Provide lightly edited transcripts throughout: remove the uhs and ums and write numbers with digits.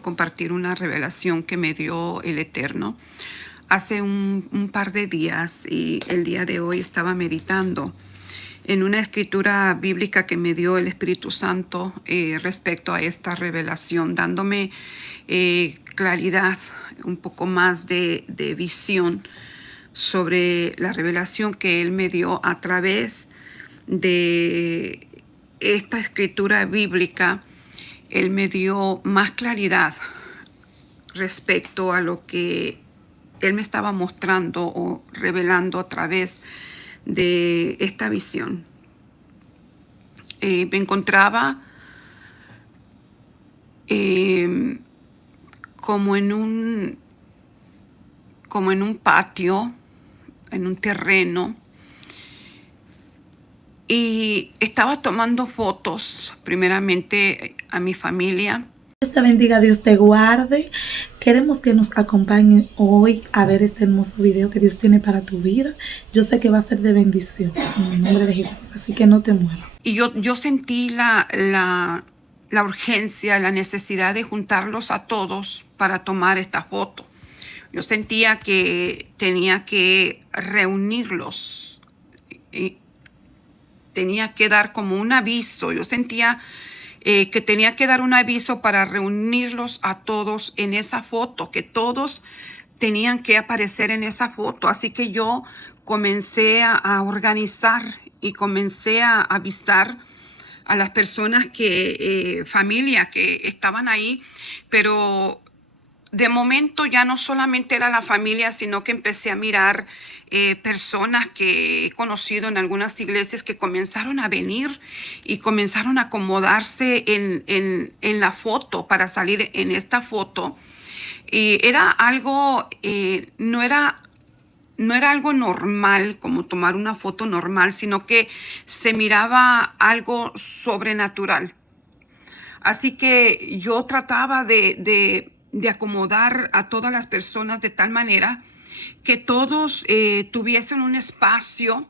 Compartir una revelación que me dio el Eterno hace un par de días, y el día de hoy estaba meditando en una escritura bíblica que me dio el Espíritu Santo respecto a esta revelación, dándome claridad, un poco más de visión sobre la revelación que Él me dio a través de esta escritura bíblica. Él me dio más claridad respecto a lo que Él me estaba mostrando o revelando a través de esta visión. Me encontraba como en un patio, en un terreno, y estaba tomando fotos primeramente a mi familia. Dios te bendiga, Dios te guarde. Queremos que nos acompañe hoy a ver este hermoso video que Dios tiene para tu vida. Yo sé que va a ser de bendición en el nombre de Jesús, así que no te muevas. Y yo sentí la urgencia, la necesidad de juntarlos a todos para tomar esta foto. Yo sentía que tenía que reunirlos y tenía que dar como un aviso. Yo sentía que tenía que dar un aviso para reunirlos a todos en esa foto, que todos tenían que aparecer en esa foto. Así que yo comencé a organizar y comencé a avisar a las personas familia que estaban ahí, pero de momento ya no solamente era la familia, sino que empecé a mirar personas que he conocido en algunas iglesias que comenzaron a venir y comenzaron a acomodarse en la foto para salir en esta foto. Y era algo, no era algo normal como tomar una foto normal, sino que se miraba algo sobrenatural. Así que yo trataba de acomodar a todas las personas de tal manera que todos tuviesen un espacio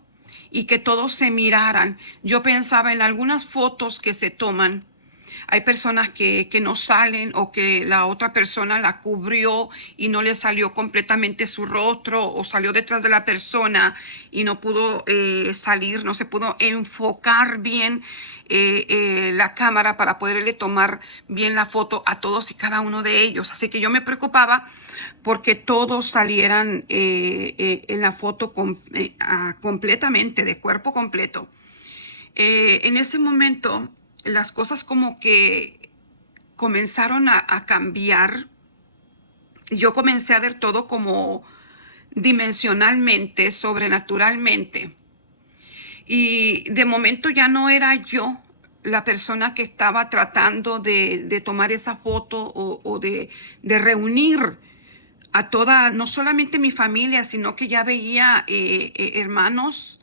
y que todos se miraran. Yo pensaba en algunas fotos que se toman. Hay personas que no salen, o que la otra persona la cubrió y no le salió completamente su rostro, o salió detrás de la persona y no pudo salir, no se pudo enfocar bien la cámara para poderle tomar bien la foto a todos y cada uno de ellos. Así que yo me preocupaba porque todos salieran en la foto completamente, de cuerpo completo. En ese momento las cosas como que comenzaron a cambiar. Yo comencé a ver todo como dimensionalmente, sobrenaturalmente. Y de momento ya no era yo la persona que estaba tratando de tomar esa foto o de reunir a toda, no solamente mi familia, sino que ya veía hermanos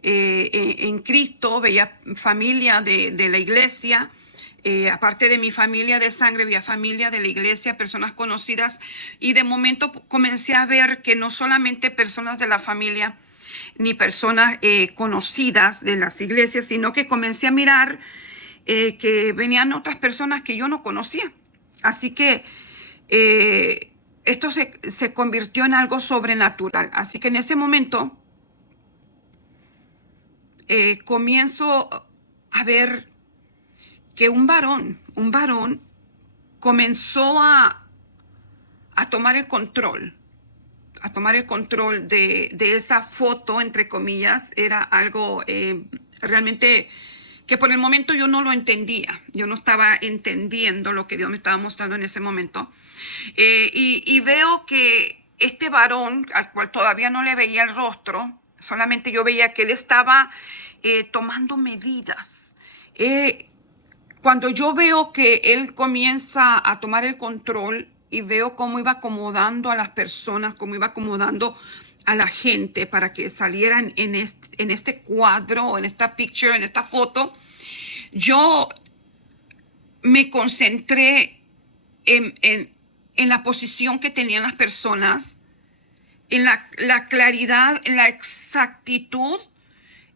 en Cristo, veía familia de la iglesia. Aparte de mi familia de sangre, veía familia de la iglesia, personas conocidas, y de momento comencé a ver que no solamente personas de la familia ni personas conocidas de las iglesias, sino que comencé a mirar que venían otras personas que yo no conocía. Así que esto se convirtió en algo sobrenatural. Así que en ese momento comienzo a ver que un varón comenzó a tomar el control, de esa foto, entre comillas. Era algo realmente que por el momento yo no lo entendía. Yo no estaba entendiendo lo que Dios me estaba mostrando en ese momento. Y veo que este varón, al cual todavía no le veía el rostro, solamente yo veía que él estaba tomando medidas. Cuando yo veo que él comienza a tomar el control y veo cómo iba acomodando a las personas, cómo iba acomodando a la gente para que salieran en este cuadro, en esta picture, en esta foto, yo me concentré en la posición que tenían las personas, en la claridad, en la exactitud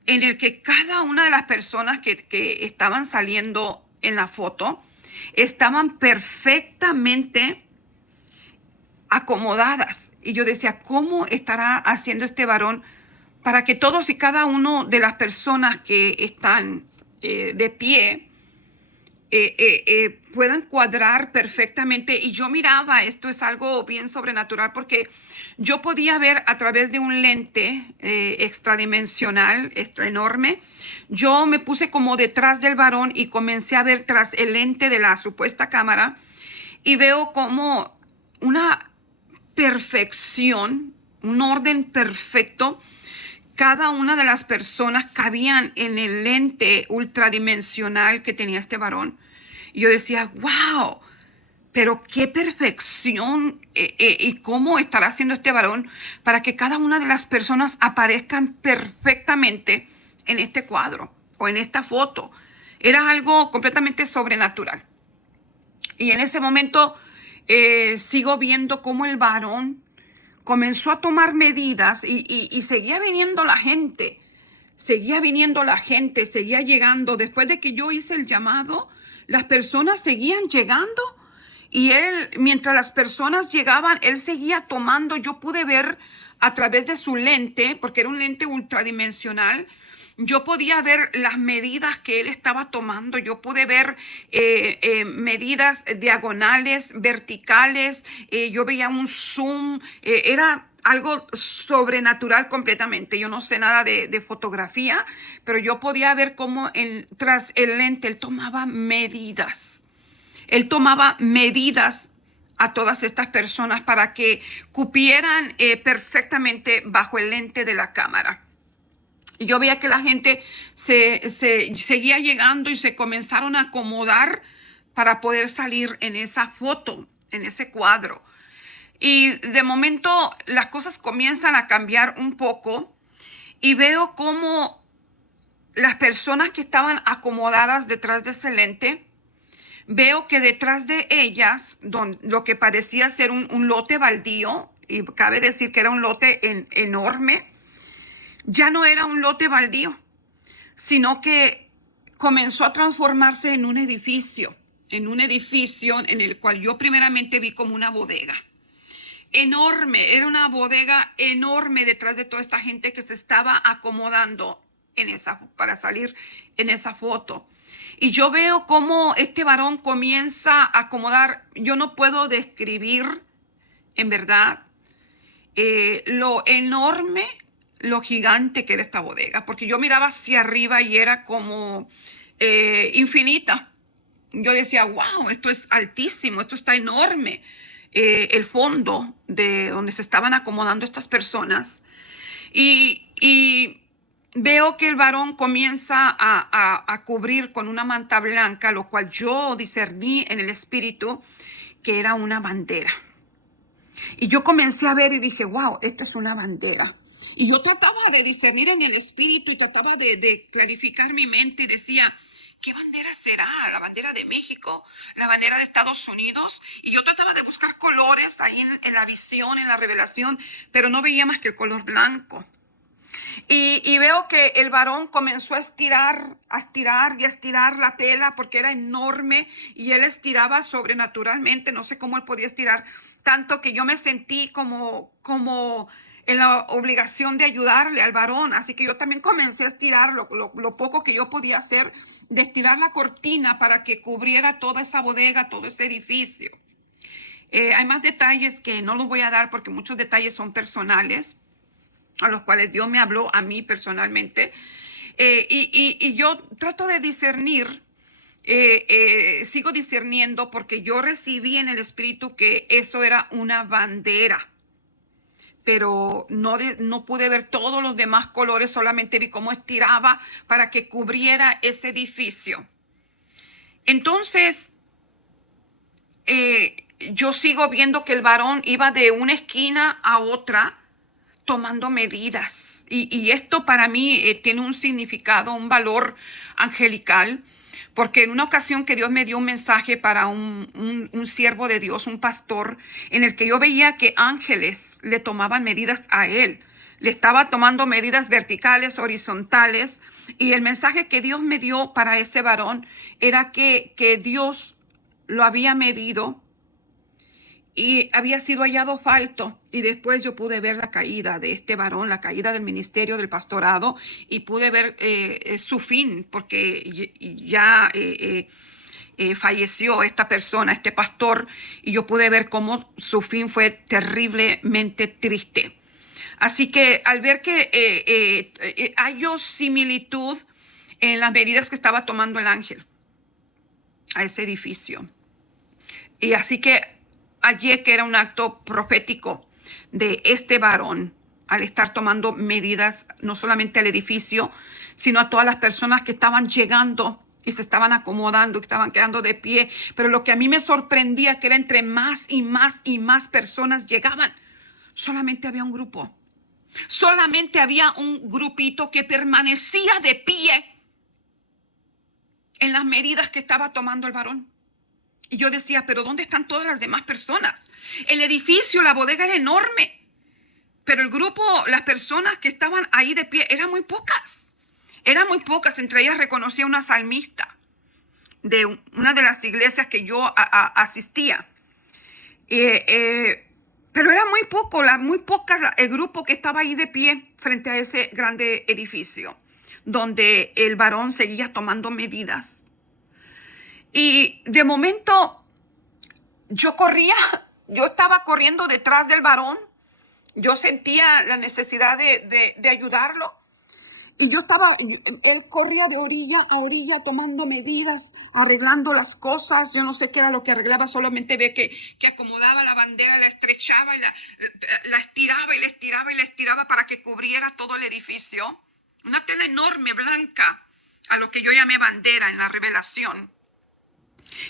en el que cada una de las personas que estaban saliendo en la foto estaban perfectamente acomodadas. Y yo decía, ¿cómo estará haciendo este varón para que todos y cada uno de las personas que están de pie puedan cuadrar perfectamente? Y yo miraba, esto es algo bien sobrenatural, porque yo podía ver a través de un lente extradimensional, enorme. Yo me puse como detrás del varón y comencé a ver tras el lente de la supuesta cámara, y veo como una perfección, un orden perfecto. Cada una de las personas cabían en el lente ultradimensional que tenía este varón. Y yo decía, wow, pero qué perfección y cómo estará haciendo este varón para que cada una de las personas aparezcan perfectamente en este cuadro o en esta foto. Era algo completamente sobrenatural. Y en ese momento sigo viendo cómo el varón comenzó a tomar medidas y seguía viniendo la gente, seguía llegando. Después de que yo hice el llamado, las personas seguían llegando, y él, mientras las personas llegaban, él seguía tomando. Yo pude ver a través de su lente, porque era un lente ultradimensional. Yo podía ver las medidas que él estaba tomando. Yo pude ver medidas diagonales, verticales. Yo veía un zoom. Era algo sobrenatural completamente. Yo no sé nada de fotografía, pero yo podía ver cómo tras el lente él tomaba medidas. Él tomaba medidas a todas estas personas para que cupieran perfectamente bajo el lente de la cámara. Y yo veía que la gente se seguía llegando y se comenzaron a acomodar para poder salir en esa foto, en ese cuadro. Y de momento las cosas comienzan a cambiar un poco, y veo cómo las personas que estaban acomodadas detrás de ese lente, veo que detrás de ellas, lo que parecía ser un lote baldío, y cabe decir que era un lote enorme, ya no era un lote baldío, sino que comenzó a transformarse en un edificio en el cual yo primeramente vi como una bodega enorme. Era una bodega enorme detrás de toda esta gente que se estaba acomodando para salir en esa foto. Y yo veo cómo este varón comienza a acomodar. Yo no puedo describir, en verdad, lo enorme, lo gigante que era esta bodega, porque yo miraba hacia arriba y era como infinita. Yo decía, wow, esto es altísimo, esto está enorme. El fondo de donde se estaban acomodando estas personas. Y veo que el varón comienza a cubrir con una manta blanca, lo cual yo discerní en el espíritu que era una bandera. Y yo comencé a ver y dije, wow, esta es una bandera. Y yo trataba de discernir en el espíritu y trataba de clarificar mi mente, y decía, ¿qué bandera será? ¿La bandera de México? ¿La bandera de Estados Unidos? Y yo trataba de buscar colores ahí en la visión, en la revelación, pero no veía más que el color blanco. Y veo que el varón comenzó a estirar la tela, porque era enorme, y él estiraba sobrenaturalmente. No sé cómo él podía estirar tanto, que yo me sentí como en la obligación de ayudarle al varón. Así que yo también comencé a estirar lo poco que yo podía hacer, de estirar la cortina para que cubriera toda esa bodega, todo ese edificio. Hay más detalles que no los voy a dar, porque muchos detalles son personales, a los cuales Dios me habló a mí personalmente. Y yo trato de discernir, sigo discerniendo, porque yo recibí en el espíritu que eso era una bandera, pero no pude ver todos los demás colores, solamente vi cómo estiraba para que cubriera ese edificio. Entonces, yo sigo viendo que el varón iba de una esquina a otra tomando medidas. Y esto para mí tiene un significado, un valor angelical, porque en una ocasión que Dios me dio un mensaje para un siervo de Dios, un pastor, en el que yo veía que ángeles le tomaban medidas a él. Le estaba tomando medidas verticales, horizontales, y el mensaje que Dios me dio para ese varón era que Dios lo había medido y había sido hallado falto. Y después yo pude ver la caída de este varón, la caída del ministerio, del pastorado, y pude ver su fin, porque ya falleció esta persona, este pastor, y yo pude ver cómo su fin fue terriblemente triste. Así que al ver que hay similitud en las medidas que estaba tomando el ángel a ese edificio. Y así que hallé que era un acto profético de este varón al estar tomando medidas no solamente al edificio, sino a todas las personas que estaban llegando y se estaban acomodando y estaban quedando de pie. Pero lo que a mí me sorprendía que era entre más y más y más personas llegaban, solamente había un grupo. Solamente había un grupito que permanecía de pie en las medidas que estaba tomando el varón. Y yo decía, pero ¿dónde están todas las demás personas? El edificio, la bodega era enorme, pero el grupo, las personas que estaban ahí de pie, eran muy pocas. Eran muy pocas. Entre ellas reconocí a una salmista de una de las iglesias que yo asistía. Pero era muy poco, muy poca el grupo que estaba ahí de pie frente a ese grande edificio, donde el varón seguía tomando medidas. Y de momento yo estaba corriendo detrás del varón. Yo sentía la necesidad de ayudarlo. Y él corría de orilla a orilla tomando medidas, arreglando las cosas. Yo no sé qué era lo que arreglaba, solamente ve que acomodaba la bandera, la estrechaba y la estiraba y la estiraba y la estiraba para que cubriera todo el edificio. Una tela enorme, blanca, a lo que yo llamé bandera en la revelación.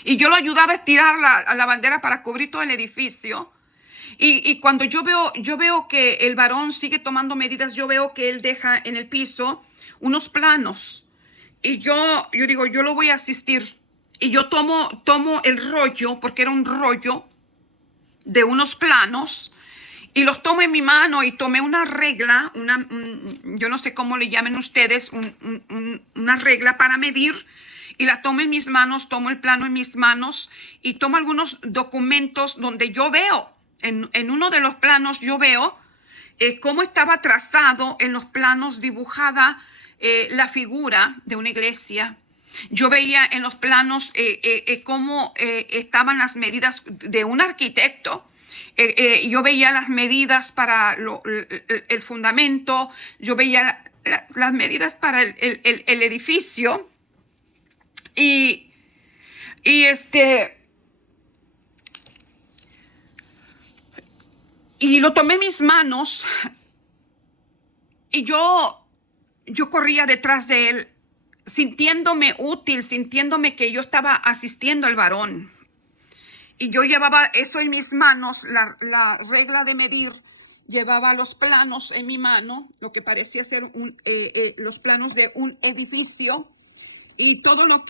Y yo lo ayudaba a estirar la bandera para cubrir todo el edificio. Y cuando yo veo que el varón sigue tomando medidas, yo veo que él deja en el piso unos planos. Y yo digo, yo lo voy a asistir. Y yo tomo el rollo, porque era un rollo de unos planos, y los tomo en mi mano y tomé una regla, yo no sé cómo le llamen ustedes, una regla para medir. Y la tomo en mis manos, tomo el plano en mis manos y tomo algunos documentos donde yo veo. En uno de los planos yo veo cómo estaba trazado en los planos dibujada la figura de una iglesia. Yo veía en los planos cómo estaban las medidas de un arquitecto. Yo veía las medidas para el fundamento. Yo veía las medidas para el edificio. Y lo tomé en mis manos y yo corría detrás de él, sintiéndome útil, sintiéndome que yo estaba asistiendo al varón. Y yo llevaba eso en mis manos, la regla de medir, llevaba los planos en mi mano, lo que parecía ser los planos de un edificio. Y todo los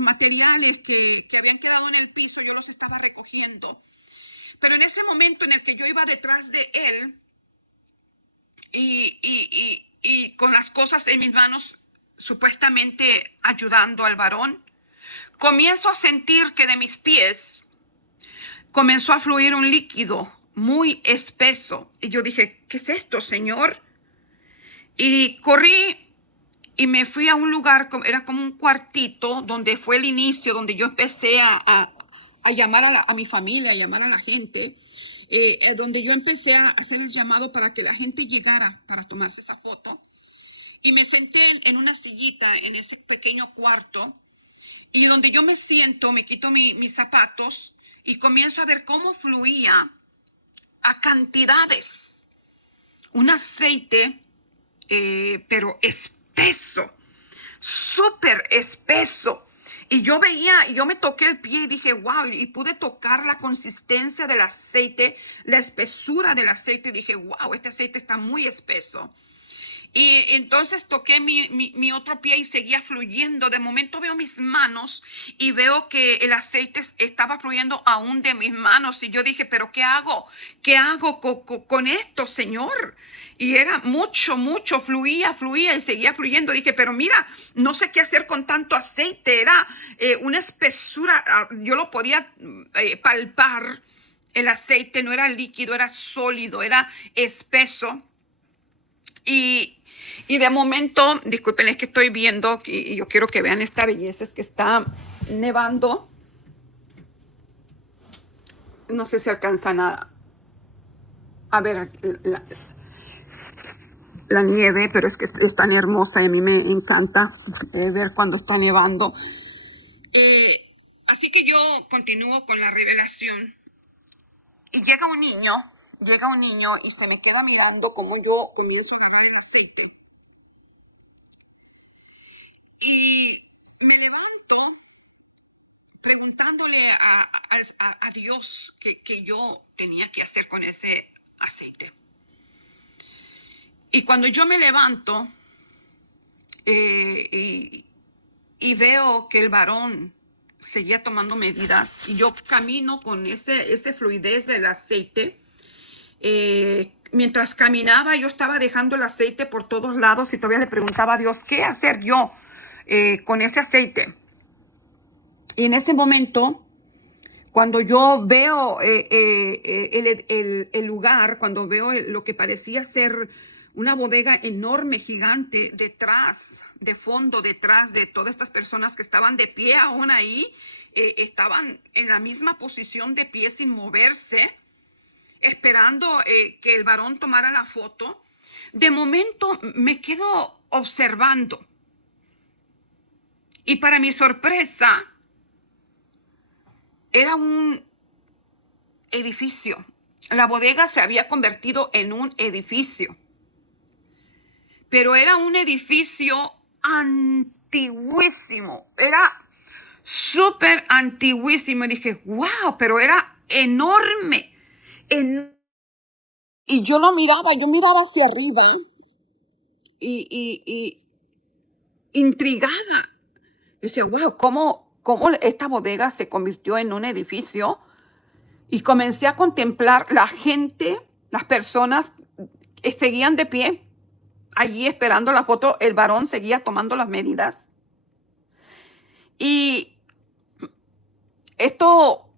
materiales que habían quedado en el piso, yo los estaba recogiendo. Pero en ese momento en el que yo iba detrás de él y con las cosas en mis manos, supuestamente ayudando al varón, comienzo a sentir que de mis pies comenzó a fluir un líquido muy espeso. Y yo dije, ¿qué es esto, Señor? Y corrí y me fui a un lugar, era como un cuartito, donde fue el inicio, donde yo empecé a llamar a mi familia, a llamar a la gente, donde yo empecé a hacer el llamado para que la gente llegara para tomarse esa foto. Y me senté en una sillita en ese pequeño cuarto, y donde yo me siento, me quito mis zapatos y comienzo a ver cómo fluía a cantidades un aceite, pero espeso, súper espeso. Y yo me toqué el pie y dije, wow, y pude tocar la consistencia del aceite, la espesura del aceite, y dije, wow, este aceite está muy espeso. Y entonces toqué mi otro pie y seguía fluyendo. De momento veo mis manos y veo que el aceite estaba fluyendo aún de mis manos. Y yo dije, pero ¿qué hago? ¿Qué hago con esto, Señor? Y era mucho, mucho, fluía y seguía fluyendo. Dije, pero mira, no sé qué hacer con tanto aceite. Era una espesura, yo lo podía palpar. El aceite no era líquido, era sólido, era espeso. Y de momento, disculpen, es que estoy viendo y yo quiero que vean esta belleza, es que está nevando. No sé si alcanzan a ver la nieve, pero es que es tan hermosa y a mí me encanta ver cuando está nevando. Así que yo continúo con la revelación. Y llega un niño y se me queda mirando como yo comienzo a agarrar el aceite. Y me levanto preguntándole a Dios que yo tenía que hacer con ese aceite. Y cuando yo me levanto y veo que el varón seguía tomando medidas y yo camino con ese fluidez del aceite, mientras caminaba yo estaba dejando el aceite por todos lados y todavía le preguntaba a Dios, ¿qué hacer yo con ese aceite? Y en ese momento, cuando yo veo el lugar, cuando veo lo que parecía ser una bodega enorme, gigante, detrás, de fondo, detrás de todas estas personas que estaban de pie aún ahí, estaban en la misma posición de pie sin moverse, esperando que el varón tomara la foto. De momento me quedo observando. Y para mi sorpresa, era un edificio. La bodega se había convertido en un edificio. Pero era un edificio antiguísimo. Era súper antiguísimo. Y dije, wow, pero era enorme. Y yo yo miraba hacia arriba y intrigada. Yo decía, wow, ¿cómo esta bodega se convirtió en un edificio? Y comencé a contemplar la gente, las personas que seguían de pie, allí esperando la foto. El varón seguía tomando las medidas. Y esto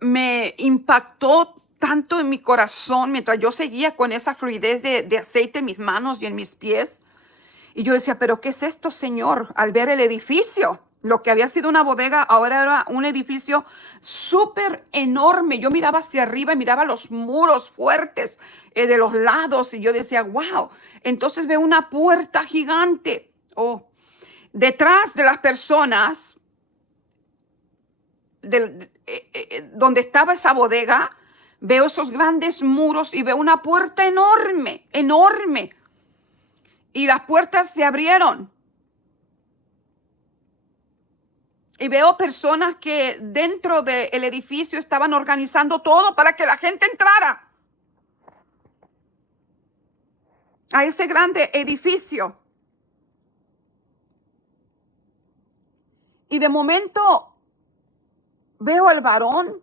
me impactó tanto en mi corazón mientras yo seguía con esa fluidez de aceite en mis manos y en mis pies. Y yo decía, ¿pero qué es esto, Señor? Al ver el edificio, lo que había sido una bodega, ahora era un edificio súper enorme. Yo miraba hacia arriba y miraba los muros fuertes de los lados y yo decía, wow. Entonces veo una puerta gigante. Oh, detrás de las personas, donde estaba esa bodega, veo esos grandes muros y veo una puerta enorme, enorme. Y las puertas se abrieron. Y veo personas que dentro del edificio estaban organizando todo para que la gente entrara a ese grande edificio. Y de momento veo al varón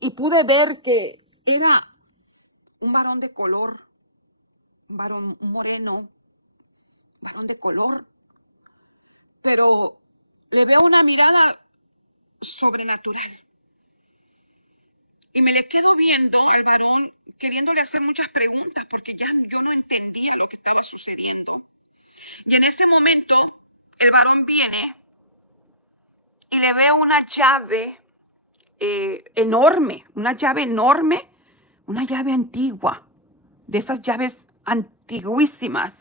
y pude ver que era un varón de color, un varón moreno, un varón de color, pero le veo una mirada sobrenatural. Y me le quedo viendo al varón, queriéndole hacer muchas preguntas, porque ya yo no entendía lo que estaba sucediendo. Y en ese momento, el varón viene y le veo una llave enorme, una llave antigua, de esas llaves antiguísimas.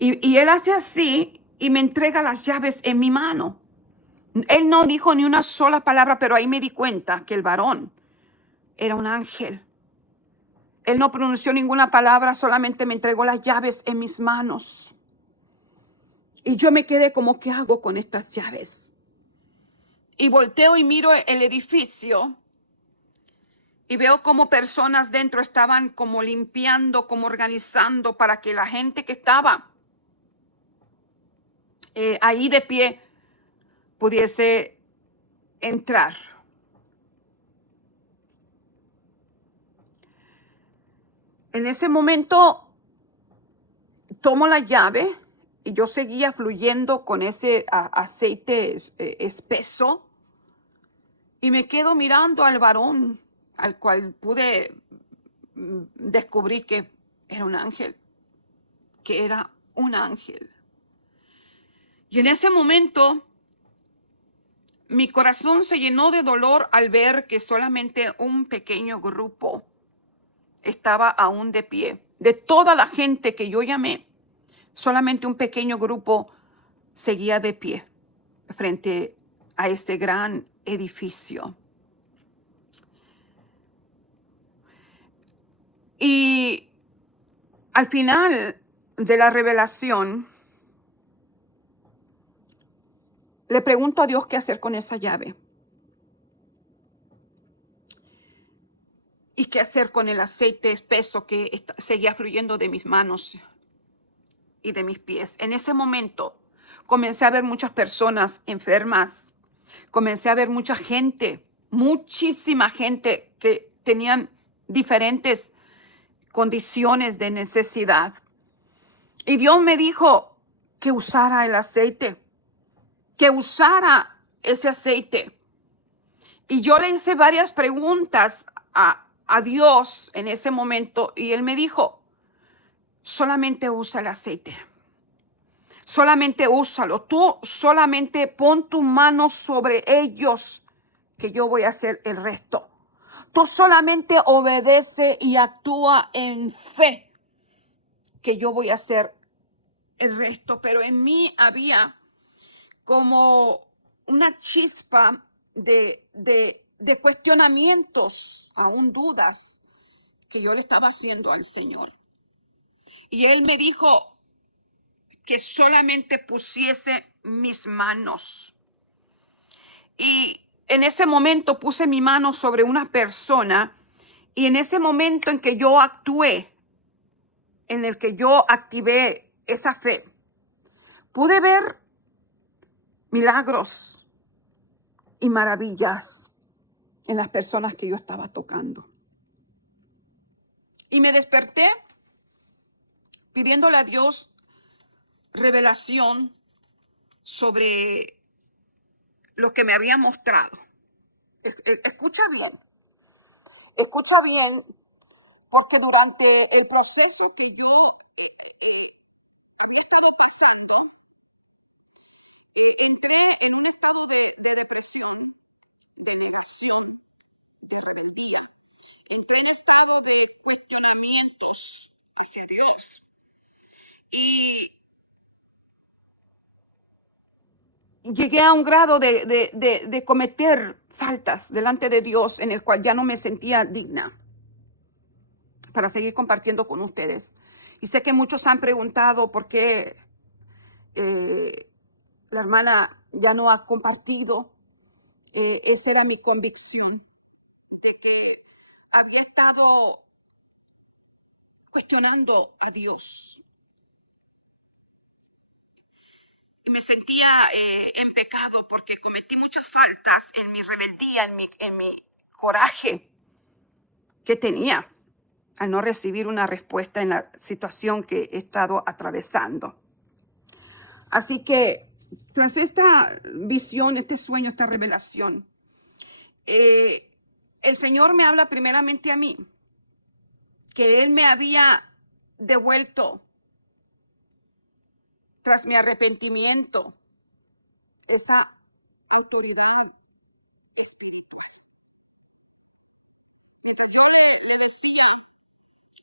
Y él hace así y me entrega las llaves en mi mano. Él no dijo ni una sola palabra, pero ahí me di cuenta que el varón era un ángel. Él no pronunció ninguna palabra, solamente me entregó las llaves en mis manos. Y yo me quedé como, ¿qué hago con estas llaves? Y volteo y miro el edificio y veo como personas dentro estaban como limpiando, como organizando para que la gente que estaba ahí de pie pudiese entrar. En ese momento tomo la llave y yo seguía fluyendo con ese aceite espeso y me quedo mirando al varón al cual pude descubrir que era un ángel, que era un ángel. Y en ese momento mi corazón se llenó de dolor al ver que solamente un pequeño grupo estaba aún de pie. De toda la gente que yo llamé, solamente un pequeño grupo seguía de pie frente a este gran edificio. Y al final de la revelación, le pregunto a Dios qué hacer con esa llave. Y qué hacer con el aceite espeso que seguía fluyendo de mis manos y de mis pies. En ese momento comencé a ver muchas personas enfermas. Comencé a ver mucha gente, muchísima gente que tenían diferentes condiciones de necesidad. Y Dios me dijo que usara el aceite, que usara ese aceite. Y yo le hice varias preguntas a Dios en ese momento y Él me dijo, solamente usa el aceite. Solamente úsalo. Tú solamente pon tu mano sobre ellos, que yo voy a hacer el resto. Tú solamente obedece y actúa en fe, que yo voy a hacer el resto. Pero en mí había como una chispa de cuestionamientos, aún dudas, que yo le estaba haciendo al Señor. Y Él me dijo que solamente pusiese mis manos. Y en ese momento puse mi mano sobre una persona y en ese momento en que yo actué, en el que yo activé esa fe, pude ver milagros y maravillas en las personas que yo estaba tocando. Y me desperté pidiéndole a Dios revelación sobre lo que me había mostrado. Escucha bien, porque durante el proceso que yo había estado pasando, entré en un estado de depresión, de negación, de rebeldía. Entré en estado de cuestionamientos hacia Dios. Y llegué a un grado de cometer faltas delante de Dios en el cual ya no me sentía digna para seguir compartiendo con ustedes. Y sé que muchos han preguntado por qué la hermana ya no ha compartido. Esa era mi convicción, de que había estado cuestionando a Dios. Y me sentía en pecado porque cometí muchas faltas en mi rebeldía, en mi coraje que tenía al no recibir una respuesta en la situación que he estado atravesando. Así que tras esta visión, este sueño, esta revelación, el Señor me habla primeramente a mí, que Él me había devuelto tras mi arrepentimiento esa autoridad espiritual. Entonces yo le decía,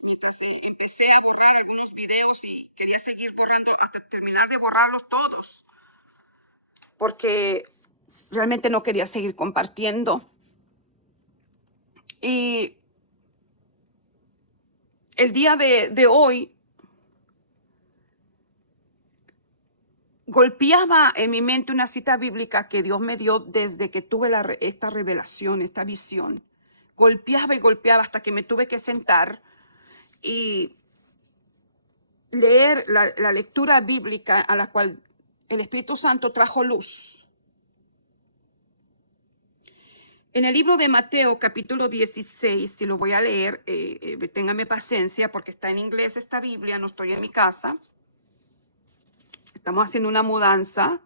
mientras empecé a borrar algunos videos y quería seguir borrando hasta terminar de borrarlos todos, porque realmente no quería seguir compartiendo. Y el día de hoy golpeaba en mi mente una cita bíblica que Dios me dio desde que tuve esta revelación, esta visión, golpeaba y golpeaba hasta que me tuve que sentar y leer la lectura bíblica a la cual el Espíritu Santo trajo luz. En el libro de Mateo, capítulo 16, si lo voy a leer, téngame paciencia porque está en inglés esta Biblia, no estoy en mi casa. Estamos haciendo una mudanza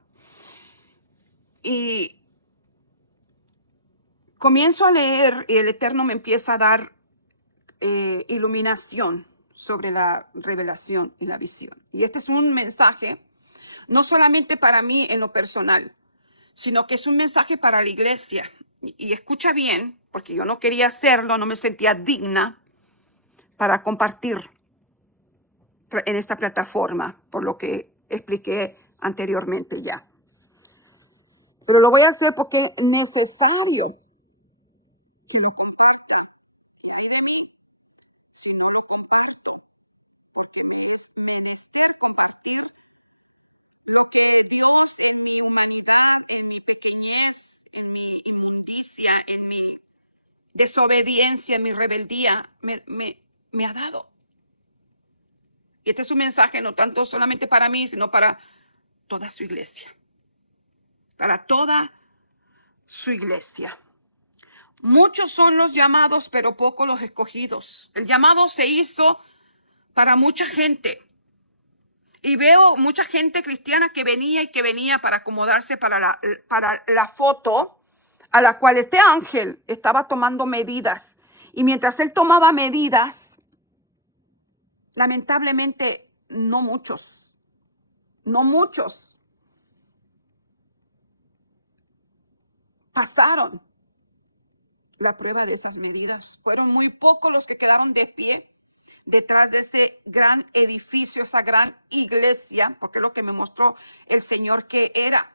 y comienzo a leer y el Eterno me empieza a dar iluminación sobre la revelación y la visión. Y este es un mensaje no solamente para mí en lo personal, sino que es un mensaje para la iglesia. Y escucha bien, porque yo no quería hacerlo, no me sentía digna para compartir en esta plataforma, por lo que expliqué anteriormente ya. Pero lo voy a hacer porque es necesario. Lo que Dios en mi humanidad, en mi pequeñez, en mi inmundicia, en mi desobediencia, en mi rebeldía, me ha dado. Y este es un mensaje no tanto solamente para mí, sino para toda su iglesia. Para toda su iglesia. Muchos son los llamados, pero pocos los escogidos. El llamado se hizo para mucha gente. Y veo mucha gente cristiana que venía para acomodarse para la foto a la cual este ángel estaba tomando medidas. Y mientras él tomaba medidas, lamentablemente no muchos pasaron la prueba de esas medidas. Fueron muy pocos los que quedaron de pie detrás de ese gran edificio, esa gran iglesia, porque es lo que me mostró el Señor que era.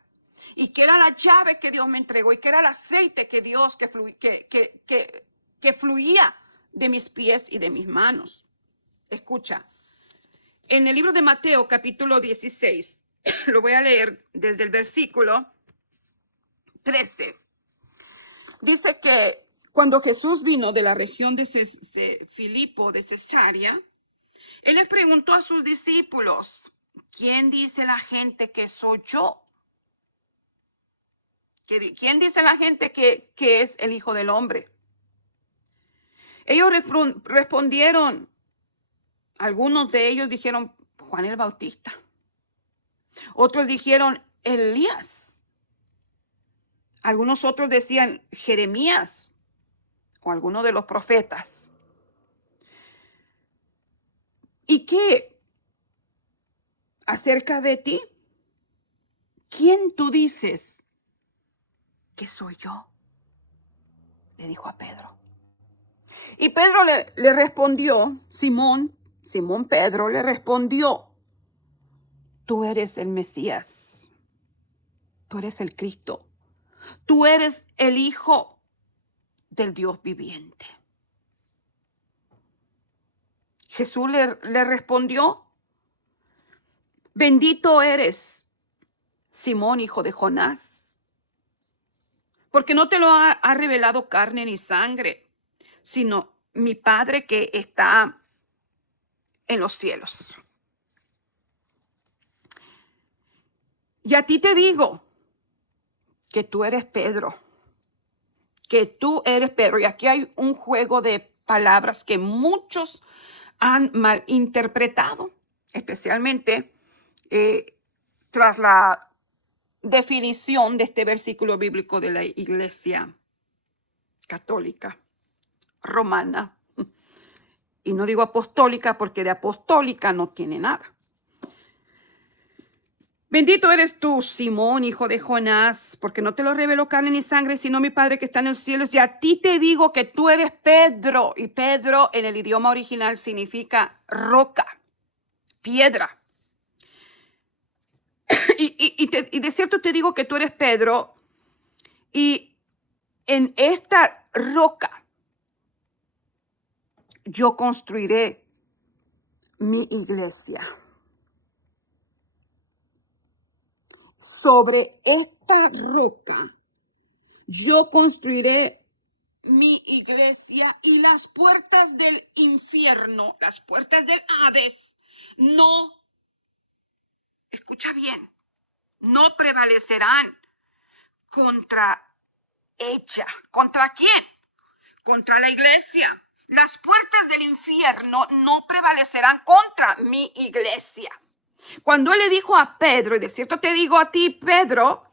Y que era la llave que Dios me entregó y que era el aceite que Dios que fluía de mis pies y de mis manos. Escucha, en el libro de Mateo capítulo 16, lo voy a leer desde el versículo 13. Dice que cuando Jesús vino de la región de Filipo, de Cesarea, él les preguntó a sus discípulos, ¿quién dice la gente que soy yo? ¿Quién dice la gente que es el Hijo del Hombre? Ellos respondieron, algunos de ellos dijeron Juan el Bautista. Otros dijeron Elías. Algunos otros decían Jeremías o alguno de los profetas. ¿Y qué acerca de ti? ¿Quién tú dices que soy yo? Le dijo a Pedro. Y Pedro le respondió, Simón Pedro le respondió, tú eres el Mesías, tú eres el Cristo, tú eres el Hijo del Dios viviente. Jesús le respondió, bendito eres, Simón, hijo de Jonás, porque no te lo ha revelado carne ni sangre, sino mi Padre que está en los cielos. Y a ti te digo que tú eres Pedro, Y aquí hay un juego de palabras que muchos han malinterpretado, especialmente tras la definición de este versículo bíblico de la Iglesia Católica Romana. Y no digo apostólica porque de apostólica no tiene nada. Bendito eres tú, Simón, hijo de Jonás, porque no te lo reveló carne ni sangre, sino mi Padre que está en los cielos. Y a ti te digo que tú eres Pedro. Y Pedro en el idioma original significa roca, piedra. Y de cierto te digo que tú eres Pedro. Y en esta roca yo construiré mi iglesia. Sobre esta roca yo construiré mi iglesia y las puertas del infierno, las puertas del Hades, no, escucha bien, no prevalecerán contra ella. ¿Contra quién? Contra la iglesia. Las puertas del infierno no prevalecerán contra mi iglesia. Cuando él le dijo a Pedro, y de cierto te digo a ti, Pedro,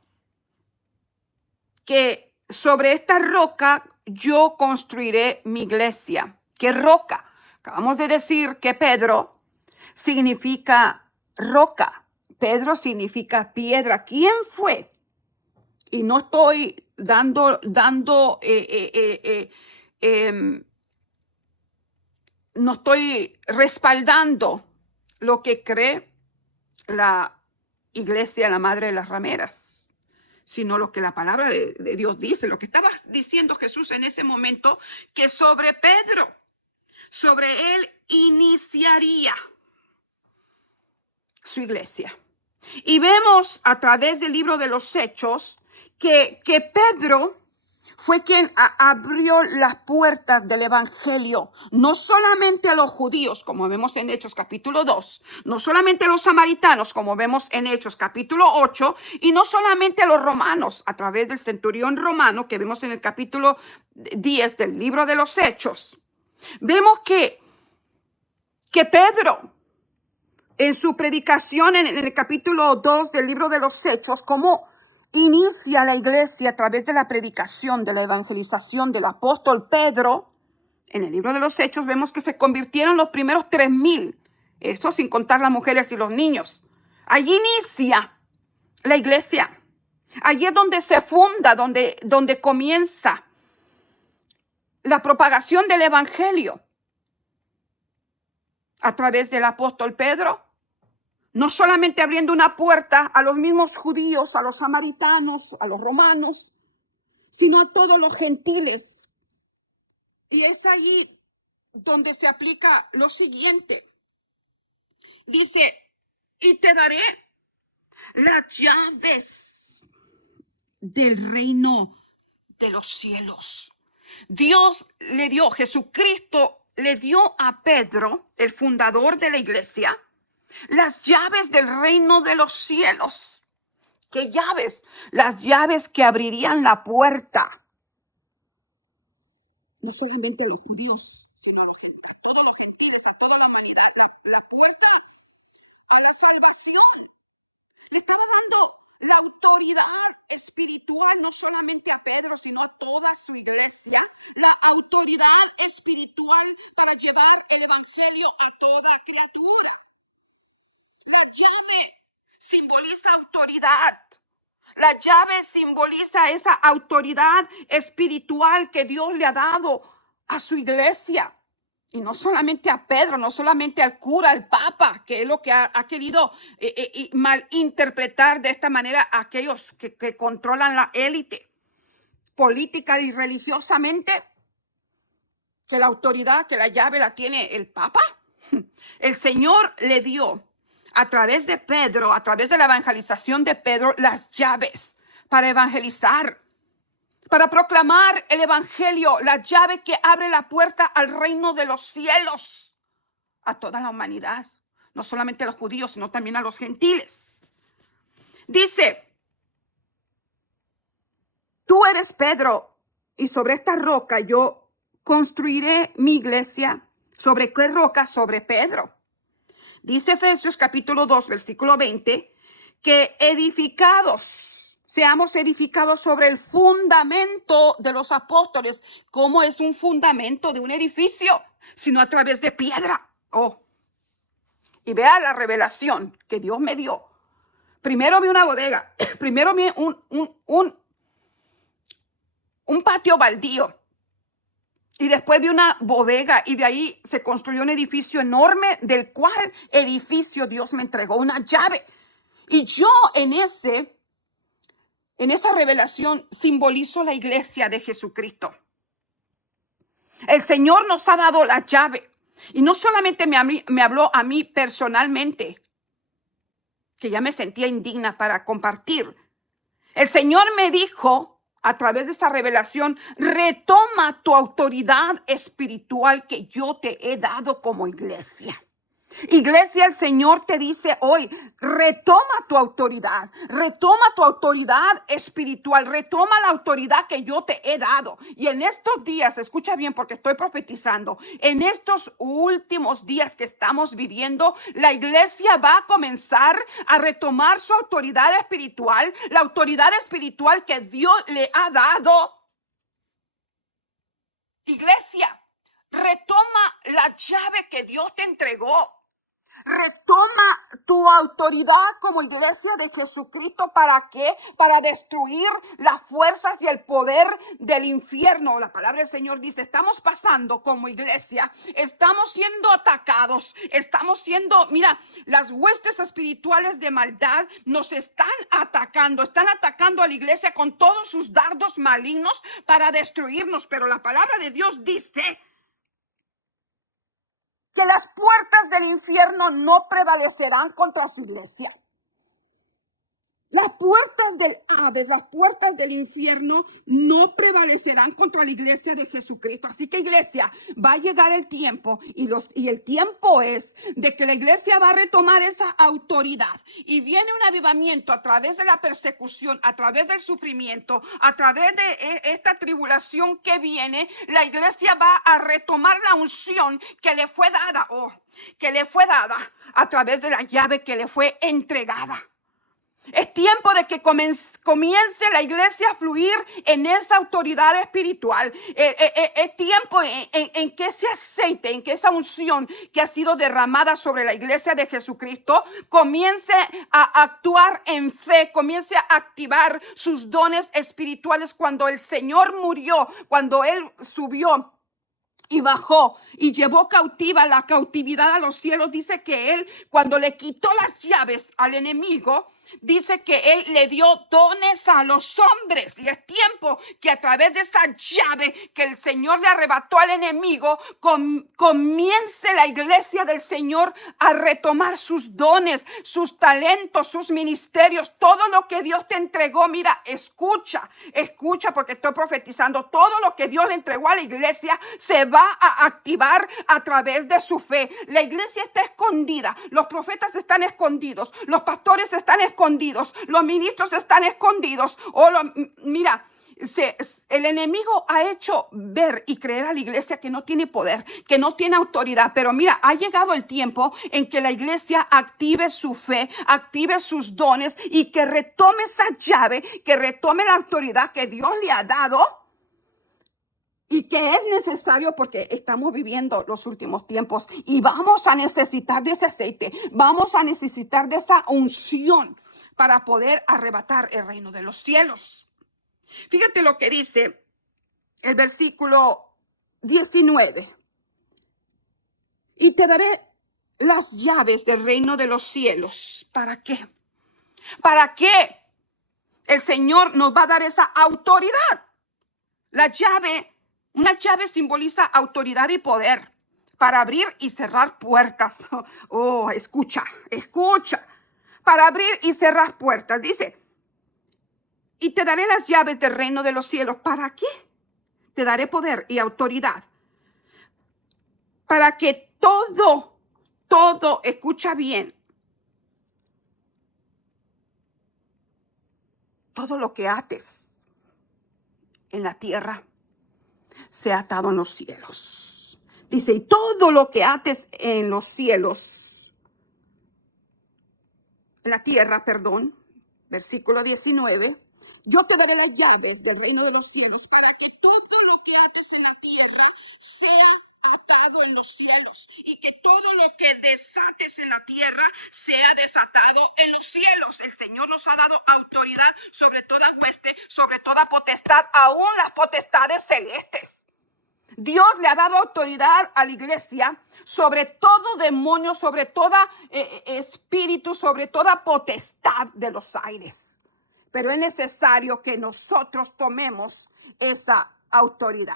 que sobre esta roca yo construiré mi iglesia. ¿Qué roca? Acabamos de decir que Pedro significa roca. Pedro significa piedra. ¿Quién fue? Y no estoy no estoy respaldando lo que cree la iglesia, la madre de las rameras, sino lo que la palabra de Dios dice, lo que estaba diciendo Jesús en ese momento, que sobre Pedro, sobre él iniciaría su iglesia. Y vemos a través del libro de los Hechos que Pedro fue quien abrió las puertas del evangelio, no solamente a los judíos, como vemos en Hechos capítulo 2, no solamente a los samaritanos, como vemos en Hechos capítulo 8, y no solamente a los romanos, a través del centurión romano, que vemos en el capítulo 10 del libro de los Hechos. Vemos que Pedro, en su predicación en el capítulo 2 del libro de los Hechos, como inicia la iglesia a través de la predicación, de la evangelización del apóstol Pedro. En el libro de los Hechos vemos que se convirtieron los primeros 3,000, esto sin contar las mujeres y los niños. Allí inicia la iglesia. Allí es donde se funda, donde comienza la propagación del evangelio a través del apóstol Pedro. No solamente abriendo una puerta a los mismos judíos, a los samaritanos, a los romanos, sino a todos los gentiles. Y es allí donde se aplica lo siguiente. Dice, y te daré las llaves del reino de los cielos. Dios le dio, Jesucristo le dio a Pedro, el fundador de la iglesia, las llaves del reino de los cielos. ¿Qué llaves? Las llaves que abrirían la puerta. No solamente a los judíos, sino a todos los gentiles, a toda la humanidad. La puerta a la salvación. Le estaba dando la autoridad espiritual no solamente a Pedro, sino a toda su iglesia. La autoridad espiritual para llevar el evangelio a toda criatura. La llave simboliza autoridad. La llave simboliza esa autoridad espiritual que Dios le ha dado a su iglesia. Y no solamente a Pedro, no solamente al cura, al papa, que es lo que ha querido malinterpretar de esta manera a aquellos que controlan la élite política y religiosamente, que la autoridad, que la llave la tiene el papa. El Señor le dio a través de Pedro, a través de la evangelización de Pedro, las llaves para evangelizar, para proclamar el evangelio, la llave que abre la puerta al reino de los cielos, a toda la humanidad, no solamente a los judíos, sino también a los gentiles. Dice, tú eres Pedro, y sobre esta roca yo construiré mi iglesia. ¿Sobre qué roca? Sobre Pedro. Dice Efesios capítulo 2, versículo 20, que seamos edificados sobre el fundamento de los apóstoles. ¿Cómo es un fundamento de un edificio? Sino a través de piedra. Y vea la revelación que Dios me dio. Primero vi una bodega, primero vi un patio baldío. Y después vi una bodega y de ahí se construyó un edificio enorme, del cual edificio Dios me entregó una llave. Y yo en esa revelación simbolizo la iglesia de Jesucristo. El Señor nos ha dado la llave. Y no solamente me habló a mí personalmente, que ya me sentía indigna para compartir. El Señor me dijo a través de esta revelación, retoma tu autoridad espiritual que yo te he dado como iglesia. Iglesia, el Señor te dice hoy, retoma tu autoridad espiritual, retoma la autoridad que yo te he dado. Y en estos días, escucha bien porque estoy profetizando, en estos últimos días que estamos viviendo, la iglesia va a comenzar a retomar su autoridad espiritual, la autoridad espiritual que Dios le ha dado. Iglesia, retoma la llave que Dios te entregó. Retoma tu autoridad como iglesia de Jesucristo. ¿Para qué? Para destruir las fuerzas y el poder del infierno. La palabra del Señor dice, estamos pasando como iglesia, estamos siendo atacados, mira, las huestes espirituales de maldad nos están atacando a la iglesia con todos sus dardos malignos para destruirnos. Pero la palabra de Dios dice que las puertas del infierno no prevalecerán contra su iglesia. Las puertas del infierno no prevalecerán contra la iglesia de Jesucristo. Así que, iglesia, va a llegar el tiempo y el tiempo es de que la iglesia va a retomar esa autoridad. Y viene un avivamiento a través de la persecución, a través del sufrimiento, a través de esta tribulación que viene. La iglesia va a retomar la unción que le fue dada, a través de la llave que le fue entregada. Es tiempo de que comience la iglesia a fluir en esa autoridad espiritual. Es tiempo en que ese aceite, en que esa unción que ha sido derramada sobre la iglesia de Jesucristo comience a actuar en fe, comience a activar sus dones espirituales. Cuando el Señor murió, cuando Él subió y bajó y llevó cautiva la cautividad a los cielos, dice que Él, cuando le quitó las llaves al enemigo, dice que Él le dio dones a los hombres. Y es tiempo que a través de esa llave que el Señor le arrebató al enemigo, comience la iglesia del Señor a retomar sus dones, sus talentos, sus ministerios, todo lo que Dios te entregó. Mira, escucha porque estoy profetizando. Todo lo que Dios le entregó a la iglesia se va a activar a través de su fe. La iglesia está escondida, los profetas están escondidos, los pastores están escondidos, los ministros están escondidos. Mira, el enemigo ha hecho ver y creer a la iglesia que no tiene poder, que no tiene autoridad. Pero mira, ha llegado el tiempo en que la iglesia active su fe, active sus dones y que retome esa llave, que retome la autoridad que Dios le ha dado. Y que es necesario porque estamos viviendo los últimos tiempos y vamos a necesitar de ese aceite, vamos a necesitar de esa unción para poder arrebatar el reino de los cielos. Fíjate lo que dice el versículo 19. Y te daré las llaves del reino de los cielos. ¿Para qué? ¿Para qué el Señor nos va a dar esa autoridad? La llave. Una llave simboliza autoridad y poder para abrir y cerrar puertas. Oh, escucha. Para abrir y cerrar puertas. Dice, y te daré las llaves del reino de los cielos. ¿Para qué? Te daré poder y autoridad. Para que todo, escucha bien. Todo lo que ates en la tierra sea atado en los cielos. Dice, y todo lo que ates en los cielos, en la tierra, versículo 19, yo te daré las llaves del reino de los cielos para que todo lo que ates en la tierra sea atado en los cielos y que todo lo que desates en la tierra sea desatado en los cielos. El Señor nos ha dado autoridad sobre toda hueste, sobre toda potestad, aún las potestades celestes. Dios le ha dado autoridad a la iglesia sobre todo demonio, sobre toda espíritu, sobre toda potestad de los aires. Pero es necesario que nosotros tomemos esa autoridad.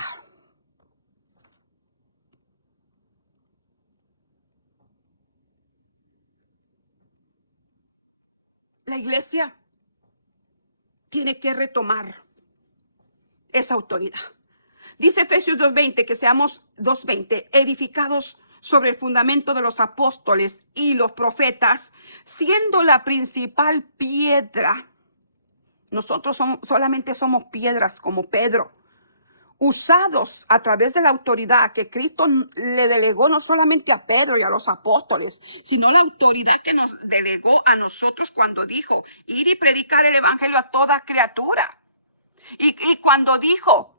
La iglesia tiene que retomar esa autoridad. Dice Efesios 2:20 que seamos 2:20 edificados sobre el fundamento de los apóstoles y los profetas, siendo la principal piedra. Nosotros solamente somos piedras como Pedro, usados a través de la autoridad que Cristo le delegó no solamente a Pedro y a los apóstoles, sino la autoridad que nos delegó a nosotros cuando dijo, ir y predicar el evangelio a toda criatura. Y cuando dijo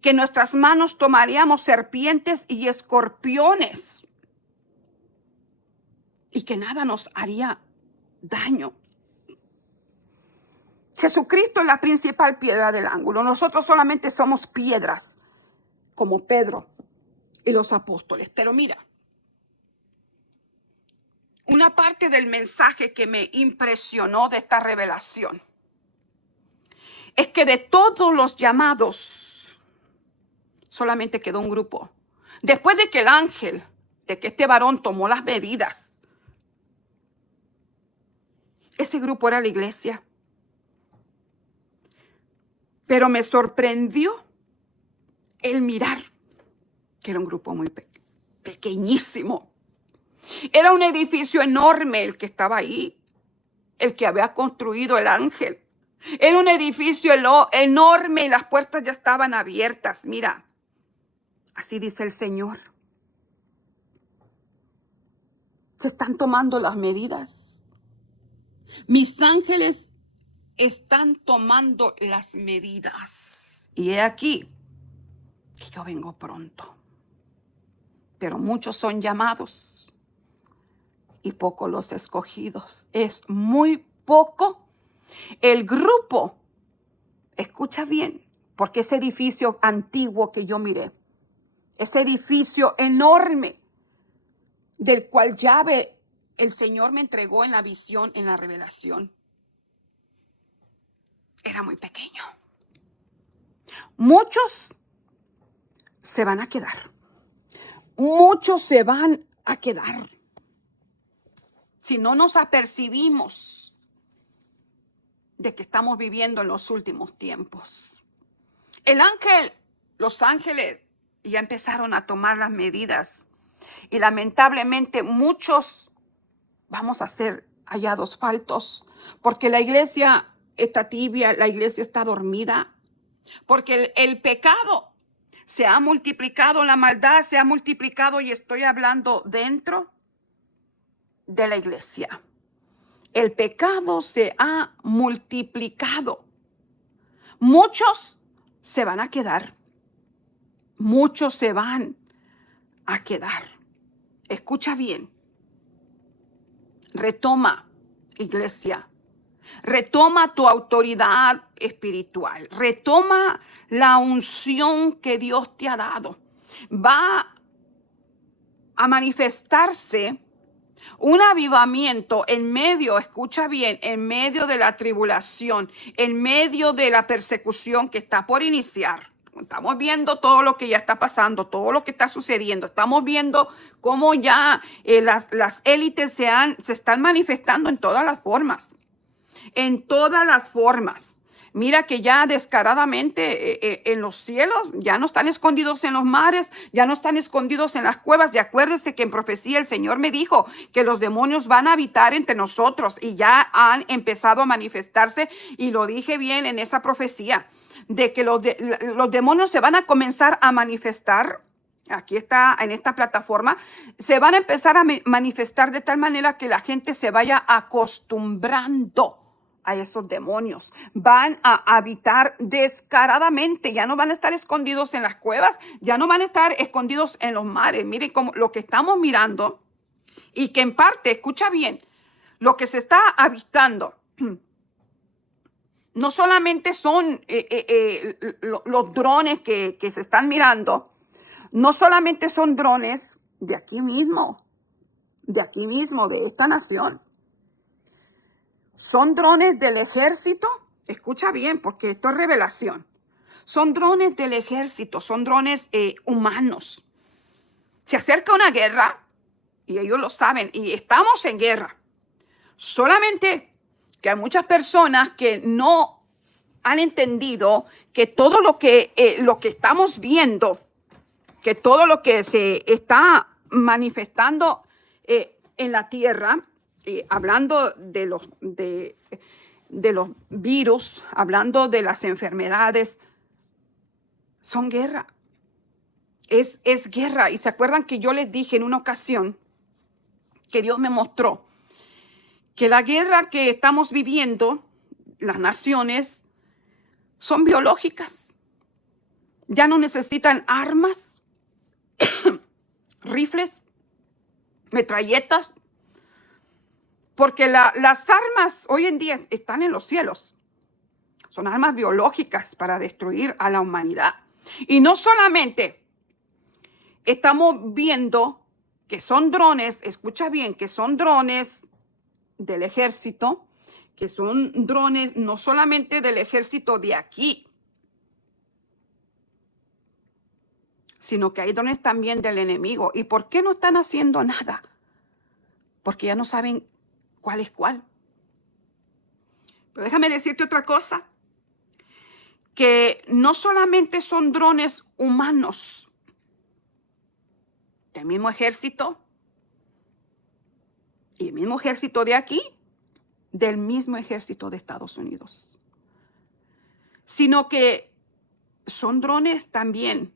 que en nuestras manos tomaríamos serpientes y escorpiones y que nada nos haría daño. Jesucristo es la principal piedra del ángulo. Nosotros solamente somos piedras, como Pedro y los apóstoles. Pero mira, una parte del mensaje que me impresionó de esta revelación es que de todos los llamados, solamente quedó un grupo. Después de que el ángel, de que este varón tomó las medidas, ese grupo era la iglesia. Pero me sorprendió el mirar que era un grupo muy pequeñísimo. Era un edificio enorme el que estaba ahí, el que había construido el ángel. Era un edificio enorme y las puertas ya estaban abiertas. Mira, así dice el Señor. Se están tomando las medidas. Mis ángeles están tomando las medidas. Y he aquí que yo vengo pronto. Pero muchos son llamados y pocos los escogidos. Es muy poco el grupo. Escucha bien, porque ese edificio antiguo que yo miré, ese edificio enorme del cual llave el Señor me entregó en la visión, en la revelación, era muy pequeño. Muchos se van a quedar. Muchos se van a quedar. Si no nos apercibimos de que estamos viviendo en los últimos tiempos. Los ángeles ya empezaron a tomar las medidas. Y lamentablemente muchos vamos a ser hallados faltos. Porque la iglesia está tibia, la iglesia está dormida. Porque el pecado se ha multiplicado, la maldad se ha multiplicado, y estoy hablando dentro de la iglesia. El pecado se ha multiplicado. Muchos se van a quedar. Muchos se van a quedar. Escucha bien. Retoma, iglesia. Retoma tu autoridad espiritual. Retoma la unción que Dios te ha dado. Va a manifestarse un avivamiento en medio, escucha bien, en medio de la tribulación, en medio de la persecución que está por iniciar. Estamos viendo todo lo que ya está pasando, todo lo que está sucediendo. Estamos viendo cómo ya las élites se están manifestando en todas las formas. En todas las formas. Mira que ya descaradamente en los cielos, ya no están escondidos en los mares, ya no están escondidos en las cuevas. Y acuérdese que en profecía el Señor me dijo que los demonios van a habitar entre nosotros, y ya han empezado a manifestarse, y lo dije bien en esa profecía, de que los demonios se van a comenzar a manifestar. Aquí está, en esta plataforma, se van a empezar a manifestar de tal manera que la gente se vaya acostumbrando a esos demonios. Van a habitar descaradamente, ya no van a estar escondidos en las cuevas, ya no van a estar escondidos en los mares. Miren como lo que estamos mirando, y que en parte, escucha bien, lo que se está avistando, no solamente son los drones que se están mirando, no solamente son drones de aquí mismo, de esta nación. Son drones del ejército. Escucha bien, porque esto es revelación. Son drones del ejército, son drones humanos. Se acerca una guerra, y ellos lo saben, y estamos en guerra. Solamente que hay muchas personas que no han entendido que todo lo que estamos viendo, que todo lo que se está manifestando en la tierra, hablando de los virus, hablando de las enfermedades, son guerra. Es guerra. Y se acuerdan que yo les dije en una ocasión que Dios me mostró que la guerra que estamos viviendo, las naciones, son biológicas. Ya no necesitan armas, rifles, metralletas, porque las armas hoy en día están en los cielos. Son armas biológicas para destruir a la humanidad. Y no solamente estamos viendo que son drones, escucha bien, que son drones del ejército, que son drones no solamente del ejército de aquí, sino que hay drones también del enemigo. ¿Y por qué no están haciendo nada? Porque ya no saben cuál es cuál. Pero déjame decirte otra cosa, que no solamente son drones humanos del mismo ejército, y el mismo ejército de aquí, del mismo ejército de Estados Unidos, sino que son drones también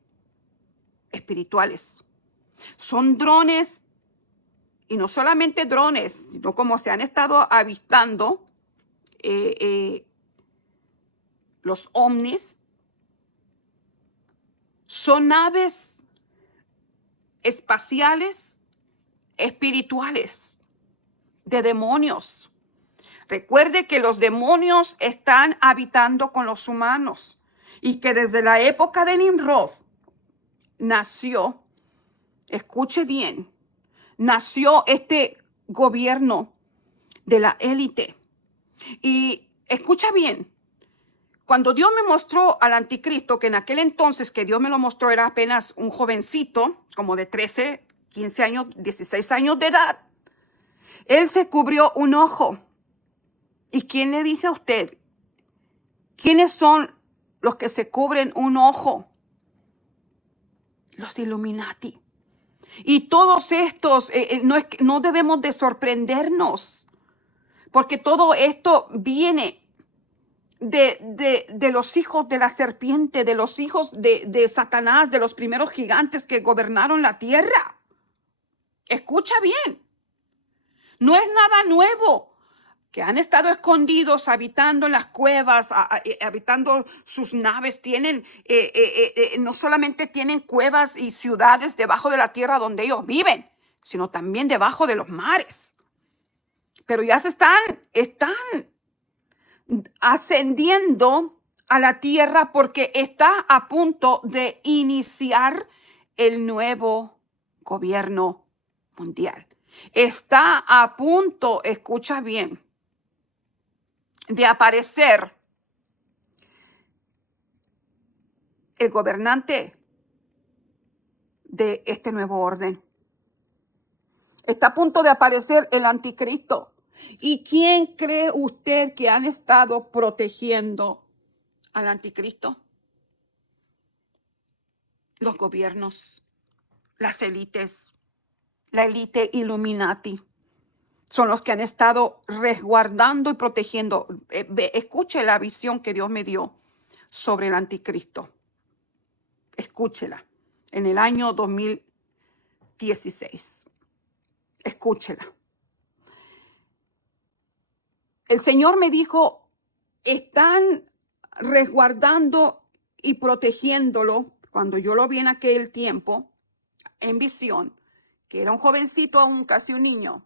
espirituales. Son drones, y no solamente drones, sino como se han estado avistando los ovnis, son naves espaciales espirituales de demonios. Recuerde que los demonios están habitando con los humanos y que desde la época de Nimrod nació, escuche bien, nació este gobierno de la élite. Y escucha bien, cuando Dios me mostró al anticristo, que en aquel entonces que Dios me lo mostró era apenas un jovencito, como de 13, 15 años, 16 años de edad, él se cubrió un ojo. ¿Y quién le dice a usted? ¿Quiénes son los que se cubren un ojo? Los Illuminati. Y todos estos, no debemos de sorprendernos, porque todo esto viene de los hijos de la serpiente, de los hijos de Satanás, de los primeros gigantes que gobernaron la tierra. Escucha bien, no es nada nuevo, que han estado escondidos, habitando en las cuevas, habitando sus naves. Tienen, no solamente tienen cuevas y ciudades debajo de la tierra donde ellos viven, sino también debajo de los mares. Pero ya se están ascendiendo a la tierra porque está a punto de iniciar el nuevo gobierno mundial. Está a punto, escucha bien, de aparecer el gobernante de este nuevo orden. Está a punto de aparecer el anticristo. ¿Y quién cree usted que han estado protegiendo al anticristo? Los gobiernos, las élites, la élite Illuminati. Son los que han estado resguardando y protegiendo. Escuche la visión que Dios me dio sobre el anticristo. Escúchela. En el año 2016. Escúchela. El Señor me dijo, están resguardando y protegiéndolo. Cuando yo lo vi en aquel tiempo, en visión, que era un jovencito aún, casi un niño.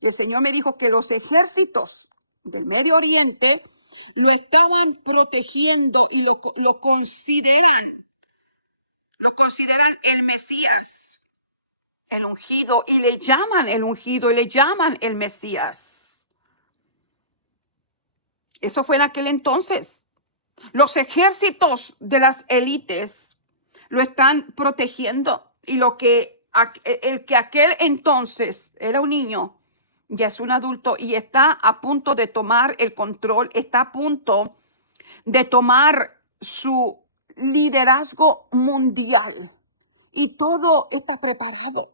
Y el Señor me dijo que los ejércitos del Medio Oriente lo estaban protegiendo y lo consideran el Mesías, el ungido, y le llaman el ungido y le llaman el Mesías. Eso fue en aquel entonces. Los ejércitos de las élites lo están protegiendo, y el que aquel entonces era un niño, ya es un adulto y está a punto de tomar el control, está a punto de tomar su liderazgo mundial. Y todo está preparado.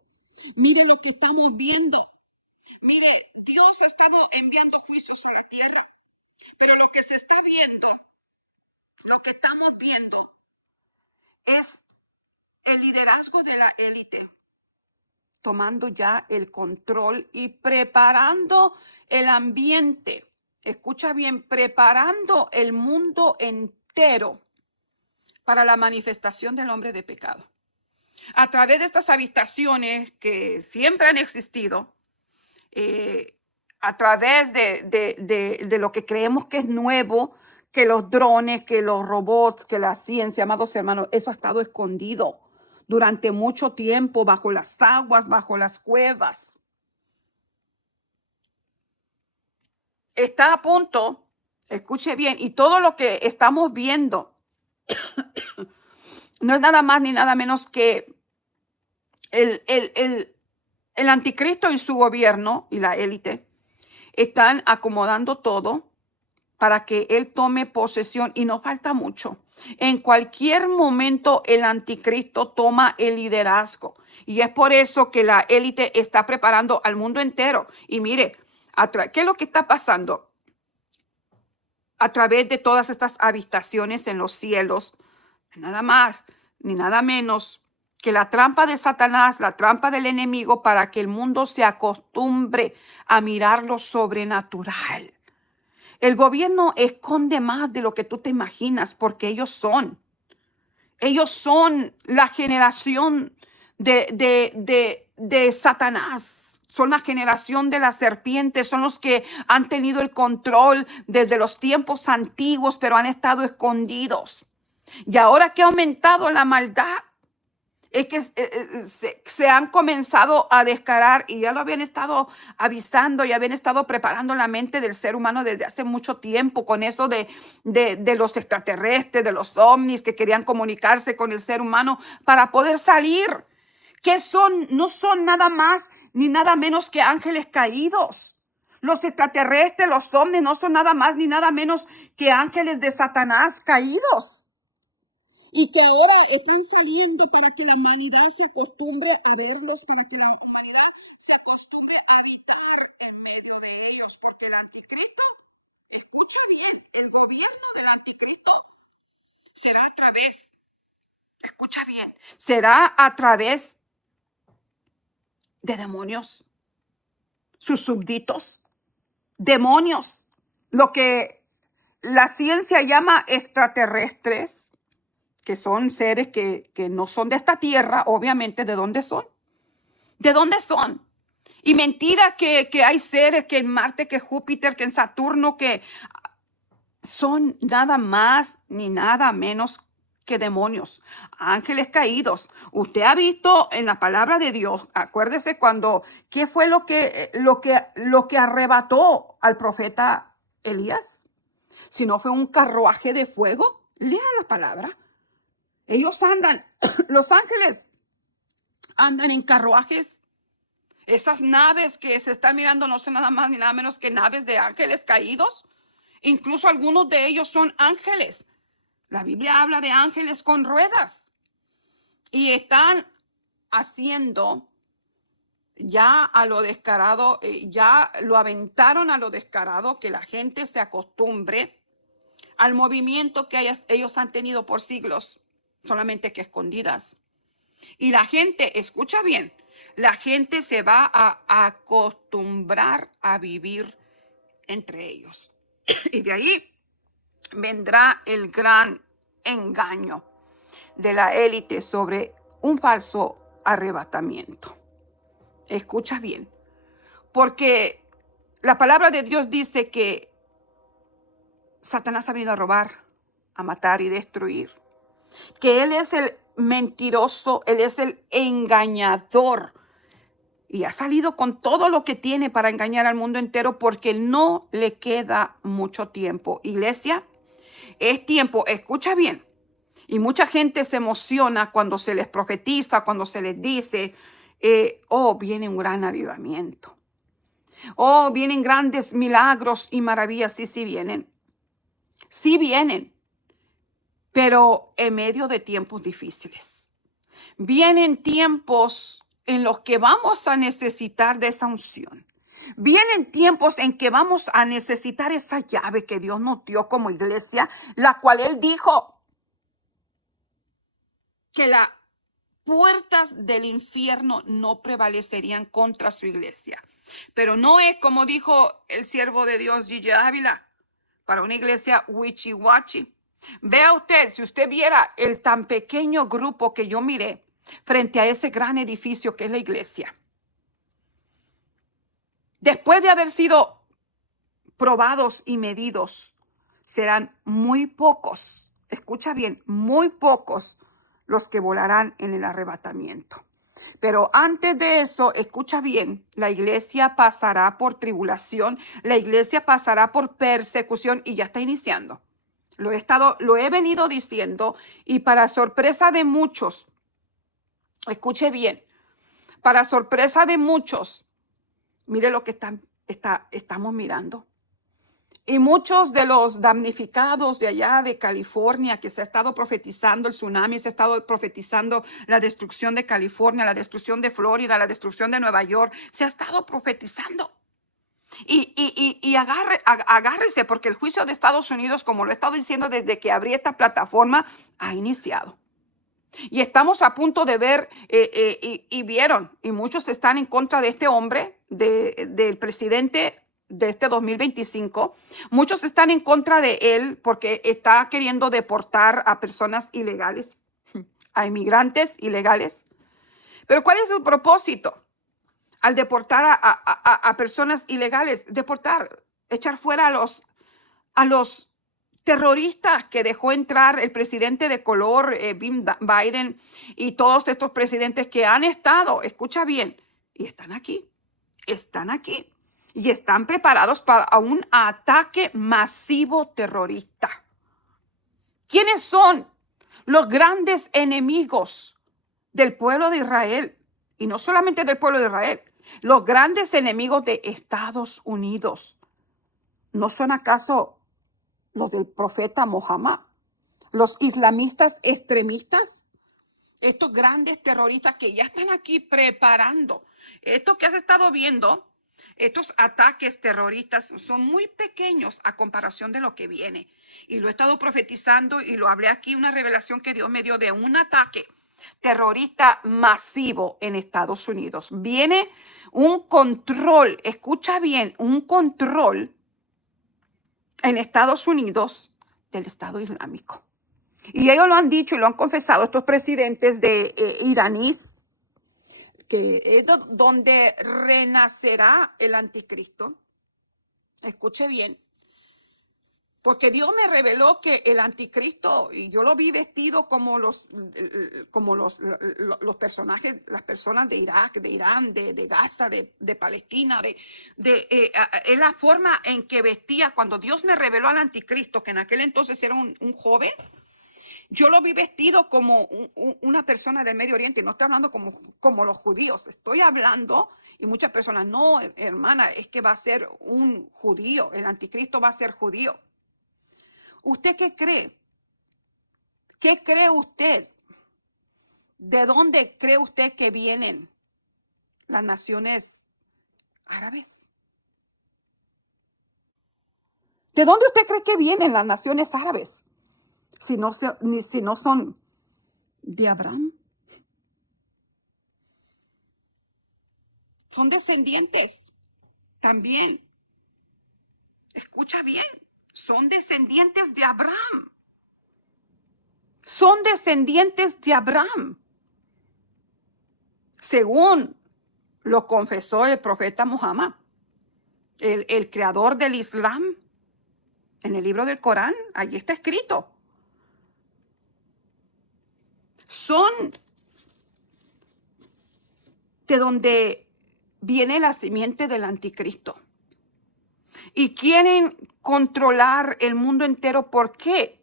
Mire lo que estamos viendo. Mire, Dios ha estado enviando juicios a la tierra. Pero lo que se está viendo, lo que estamos viendo, es el liderazgo de la élite tomando ya el control y preparando el ambiente. Escucha bien, preparando el mundo entero para la manifestación del hombre de pecado. A través de estas habitaciones que siempre han existido, a través de lo que creemos que es nuevo, que los drones, que los robots, que la ciencia, amados hermanos, eso ha estado escondido durante mucho tiempo bajo las aguas, bajo las cuevas. Está a punto, escuche bien, y todo lo que estamos viendo no es nada más ni nada menos que el anticristo y su gobierno y la élite están acomodando todo para que él tome posesión, y no falta mucho. En cualquier momento el anticristo toma el liderazgo, y es por eso que la élite está preparando al mundo entero. Y mire, ¿qué es lo que está pasando? A través de todas estas habitaciones en los cielos, nada más ni nada menos que la trampa de Satanás, la trampa del enemigo, para que el mundo se acostumbre a mirar lo sobrenatural. El gobierno esconde más de lo que tú te imaginas, porque ellos son la generación de Satanás. Son la generación de la serpiente, son los que han tenido el control desde los tiempos antiguos, pero han estado escondidos. Y ahora que ha aumentado la maldad, es que se han comenzado a descarar, y ya lo habían estado avisando y habían estado preparando la mente del ser humano desde hace mucho tiempo con eso de los extraterrestres, de los ovnis que querían comunicarse con el ser humano para poder salir. Que no son nada más ni nada menos que ángeles caídos. Los extraterrestres, los ovnis, no son nada más ni nada menos que ángeles de Satanás caídos. Y que ahora están saliendo para que la humanidad se acostumbre a verlos, para que la humanidad se acostumbre a habitar en medio de ellos. Porque el anticristo, escucha bien, el gobierno del anticristo será a través, escucha bien, será a través de demonios, sus súbditos, demonios, lo que la ciencia llama extraterrestres, que son seres que no son de esta tierra. Obviamente, ¿de dónde son? ¿De dónde son? Y mentira que hay seres que en Marte, que Júpiter, que en Saturno, que son nada más ni nada menos que demonios, ángeles caídos. Usted ha visto en la palabra de Dios, acuérdese ¿qué fue lo que arrebató al profeta Elías? Si no fue un carruaje de fuego. Lea la palabra. Ellos andan, los ángeles andan en carruajes. Esas naves que se están mirando no son nada más ni nada menos que naves de ángeles caídos. Incluso algunos de ellos son ángeles. La Biblia habla de ángeles con ruedas. Y están haciendo ya a lo descarado, ya lo aventaron a lo descarado, que la gente se acostumbre al movimiento que ellos han tenido por siglos, solamente que escondidas. Y la gente, escucha bien, la gente se va a acostumbrar a vivir entre ellos. Y de ahí vendrá el gran engaño de la élite sobre un falso arrebatamiento. Escucha bien, porque la palabra de Dios dice que Satanás ha venido a robar, a matar y destruir. Que él es el mentiroso, él es el engañador. Y ha salido con todo lo que tiene para engañar al mundo entero, porque no le queda mucho tiempo. Iglesia, es tiempo, escucha bien. Y mucha gente se emociona cuando se les profetiza, cuando se les dice, viene un gran avivamiento. Vienen grandes milagros y maravillas. Sí vienen. Sí vienen. pero en medio de tiempos difíciles. Vienen tiempos en los que vamos a necesitar de esa unción. Vienen tiempos en que vamos a necesitar esa llave que Dios nos dio como iglesia, la cual Él dijo que las puertas del infierno no prevalecerían contra su iglesia. Pero no es como dijo el siervo de Dios, Gigi Ávila, para una iglesia wichi-wachi. Vea usted, si usted viera el tan pequeño grupo que yo miré frente a ese gran edificio que es la iglesia. Después de haber sido probados y medidos, serán muy pocos, escucha bien, muy pocos los que volarán en el arrebatamiento. Pero antes de eso, escucha bien, la iglesia pasará por tribulación, la iglesia pasará por persecución y ya está iniciando. Lo he venido diciendo y para sorpresa de muchos, escuche bien, para sorpresa de muchos, mire lo que estamos mirando. Y muchos de los damnificados de allá de California, que se ha estado profetizando el tsunami, se ha estado profetizando la destrucción de California, la destrucción de Florida, la destrucción de Nueva York, se ha estado profetizando. Y agárrese, porque el juicio de Estados Unidos, como lo he estado diciendo desde que abrí esta plataforma, ha iniciado. Y estamos a punto de ver, y vieron, y muchos están en contra de este hombre, del presidente de este 2025. Muchos están en contra de él porque está queriendo deportar a personas ilegales, a inmigrantes ilegales. Pero ¿cuál es su propósito al deportar a personas ilegales? Deportar, echar fuera a los terroristas que dejó entrar el presidente de color, Biden, y todos estos presidentes que han estado, escucha bien, y están aquí y están preparados para un ataque masivo terrorista. ¿Quiénes son los grandes enemigos del pueblo de Israel? Y no solamente del pueblo de Israel, los grandes enemigos de Estados Unidos. ¿No son acaso los del profeta Mohammed? ¿Los islamistas extremistas? Estos grandes terroristas que ya están aquí preparando. Esto que has estado viendo, estos ataques terroristas son muy pequeños a comparación de lo que viene. Y lo he estado profetizando y lo hablé aquí, una revelación que Dios me dio de un ataque terrorista masivo en Estados Unidos. Viene un control, escucha bien, un control en Estados Unidos del Estado Islámico. Y ellos lo han dicho y lo han confesado, estos presidentes de iraníes, que es donde renacerá el anticristo. Escuche bien, porque Dios me reveló que el anticristo, y yo lo vi vestido como los personajes, las personas de Irak, de Irán, de Gaza, de Palestina, es la forma en que vestía. Cuando Dios me reveló al anticristo, que en aquel entonces era un joven, yo lo vi vestido como una persona del Medio Oriente. No estoy hablando como los judíos. Estoy hablando, y muchas personas, no, hermana, es que va a ser un judío. El anticristo va a ser judío. ¿Usted qué cree? ¿Qué cree usted? ¿De dónde cree usted que vienen las naciones árabes? ¿De dónde usted cree que vienen las naciones árabes? Si no son de Abraham. Son descendientes también. Escucha bien, son descendientes de Abraham. Son descendientes de Abraham. Según lo confesó el profeta Muhammad, el creador del Islam, en el libro del Corán, allí está escrito. Son de donde viene la simiente del anticristo. Y quieren controlar el mundo entero. ¿Por qué?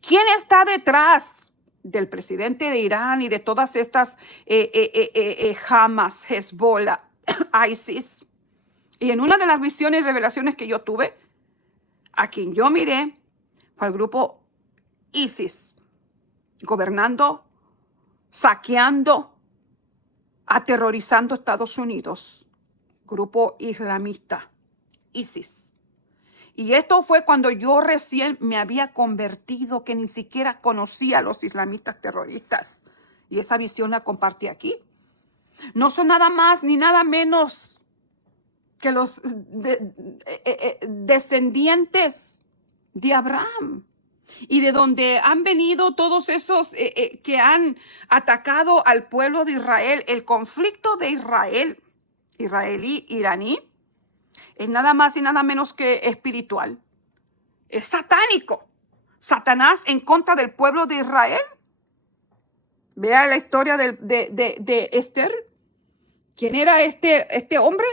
¿Quién está detrás del presidente de Irán y de todas estas Hamas, Hezbollah, ISIS? Y en una de las visiones y revelaciones que yo tuve, a quien yo miré, fue al grupo ISIS, gobernando, saqueando, aterrorizando Estados Unidos. Grupo islamista, ISIS. Y esto fue cuando yo recién me había convertido, que ni siquiera conocía a los islamistas terroristas. Y esa visión la compartí aquí. No son nada más ni nada menos que los descendientes de Abraham. Y de donde han venido todos esos que han atacado al pueblo de Israel. El conflicto de Israel, israelí-iraní, es nada más y nada menos que espiritual. Es satánico. Satanás en contra del pueblo de Israel. Vea la historia de Esther. ¿Quién era este hombre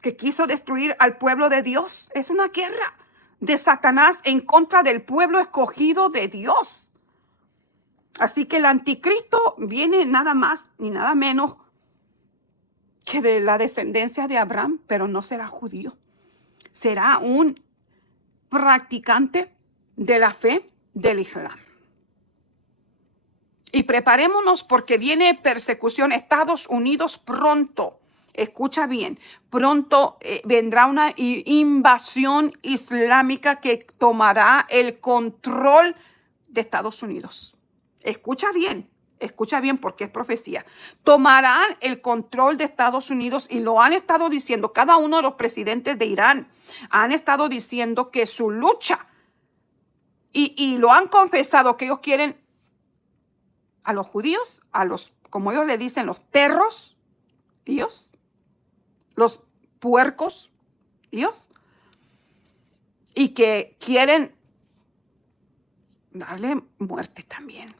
que quiso destruir al pueblo de Dios? Es una guerra de Satanás en contra del pueblo escogido de Dios. Así que el anticristo viene nada más ni nada menos que de la descendencia de Abraham, pero no será judío. Será un practicante de la fe del Islam. Y preparémonos porque viene persecución. Estados Unidos pronto, escucha bien, pronto vendrá una invasión islámica que tomará el control de Estados Unidos. Escucha bien porque es profecía. Tomarán el control de Estados Unidos y lo han estado diciendo. Cada uno de los presidentes de Irán han estado diciendo que su lucha y lo han confesado que ellos quieren a los judíos, a los, como ellos le dicen, los perros, Dios, los puercos, Dios, y que quieren darle muerte también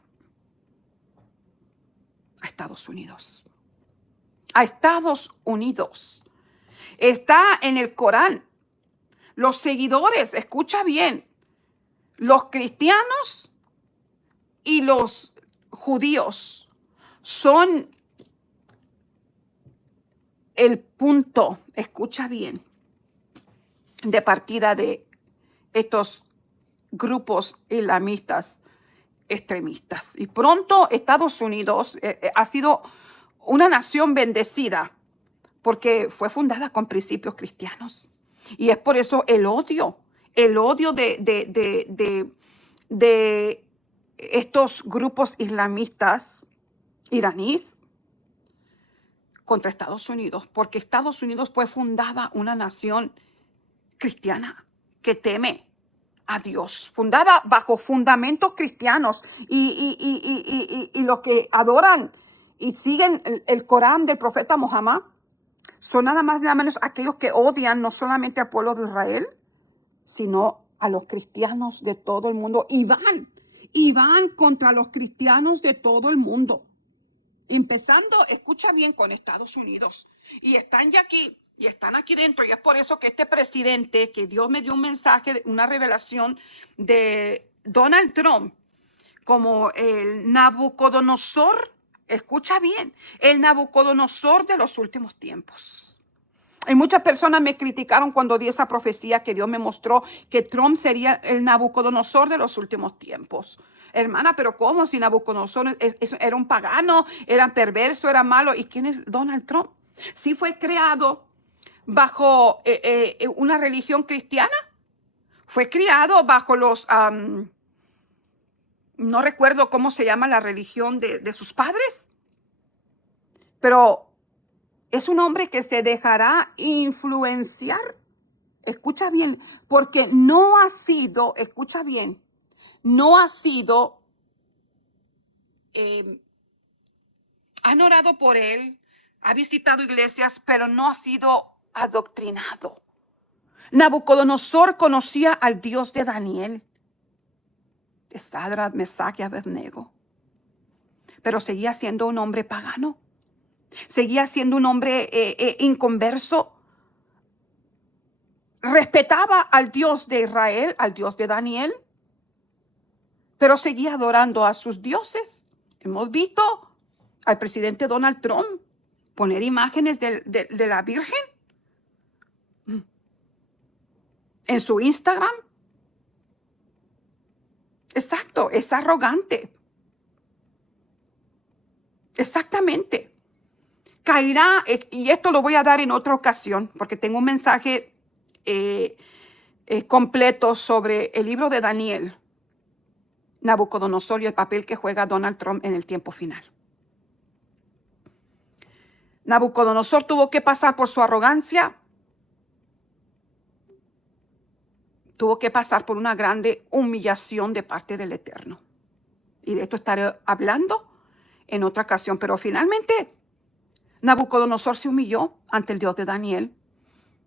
a Estados Unidos. A Estados Unidos. Está en el Corán. Los seguidores, escucha bien, los cristianos y los judíos son el punto, escucha bien, de partida de estos grupos islamistas extremistas. Y pronto Estados Unidos ha sido una nación bendecida porque fue fundada con principios cristianos. Y es por eso el odio de estos grupos islamistas iraníes contra Estados Unidos, porque Estados Unidos fue fundada una nación cristiana que teme a Dios, fundada bajo fundamentos cristianos y los que adoran y siguen el Corán del profeta Muhammad son nada más y nada menos aquellos que odian no solamente al pueblo de Israel, sino a los cristianos de todo el mundo y van contra los cristianos de todo el mundo. Empezando, escucha bien, con Estados Unidos. Y están ya aquí, y están aquí dentro. Y es por eso que este presidente, que Dios me dio un mensaje, una revelación de Donald Trump, como el Nabucodonosor, escucha bien, el Nabucodonosor de los últimos tiempos. Y muchas personas me criticaron cuando di esa profecía que Dios me mostró que Trump sería el Nabucodonosor de los últimos tiempos. Hermana, pero ¿cómo? Si Nabucodonosor era un pagano, era perverso, era malo. ¿Y quién es Donald Trump? Sí fue creado bajo una religión cristiana. Fue criado bajo los... no recuerdo cómo se llama la religión de sus padres. Pero es un hombre que se dejará influenciar. Escucha bien, porque no ha sido, escucha bien, no ha sido, han orado por él, ha visitado iglesias, pero no ha sido adoctrinado. Nabucodonosor conocía al Dios de Daniel, de Sadrach, Mesach y Abednego, pero seguía siendo un hombre pagano, seguía siendo un hombre inconverso. Respetaba al Dios de Israel, al Dios de Daniel, pero seguía adorando a sus dioses. Hemos visto al presidente Donald Trump poner imágenes de la Virgen en su Instagram. Exacto, es arrogante. Exactamente. Caerá, y esto lo voy a dar en otra ocasión, porque tengo un mensaje eh, completo sobre el libro de Daniel, Nabucodonosor y el papel que juega Donald Trump en el tiempo final. Nabucodonosor tuvo que pasar por su arrogancia, tuvo que pasar por una grande humillación de parte del Eterno. Y de esto estaré hablando en otra ocasión, pero finalmente Nabucodonosor se humilló ante el Dios de Daniel,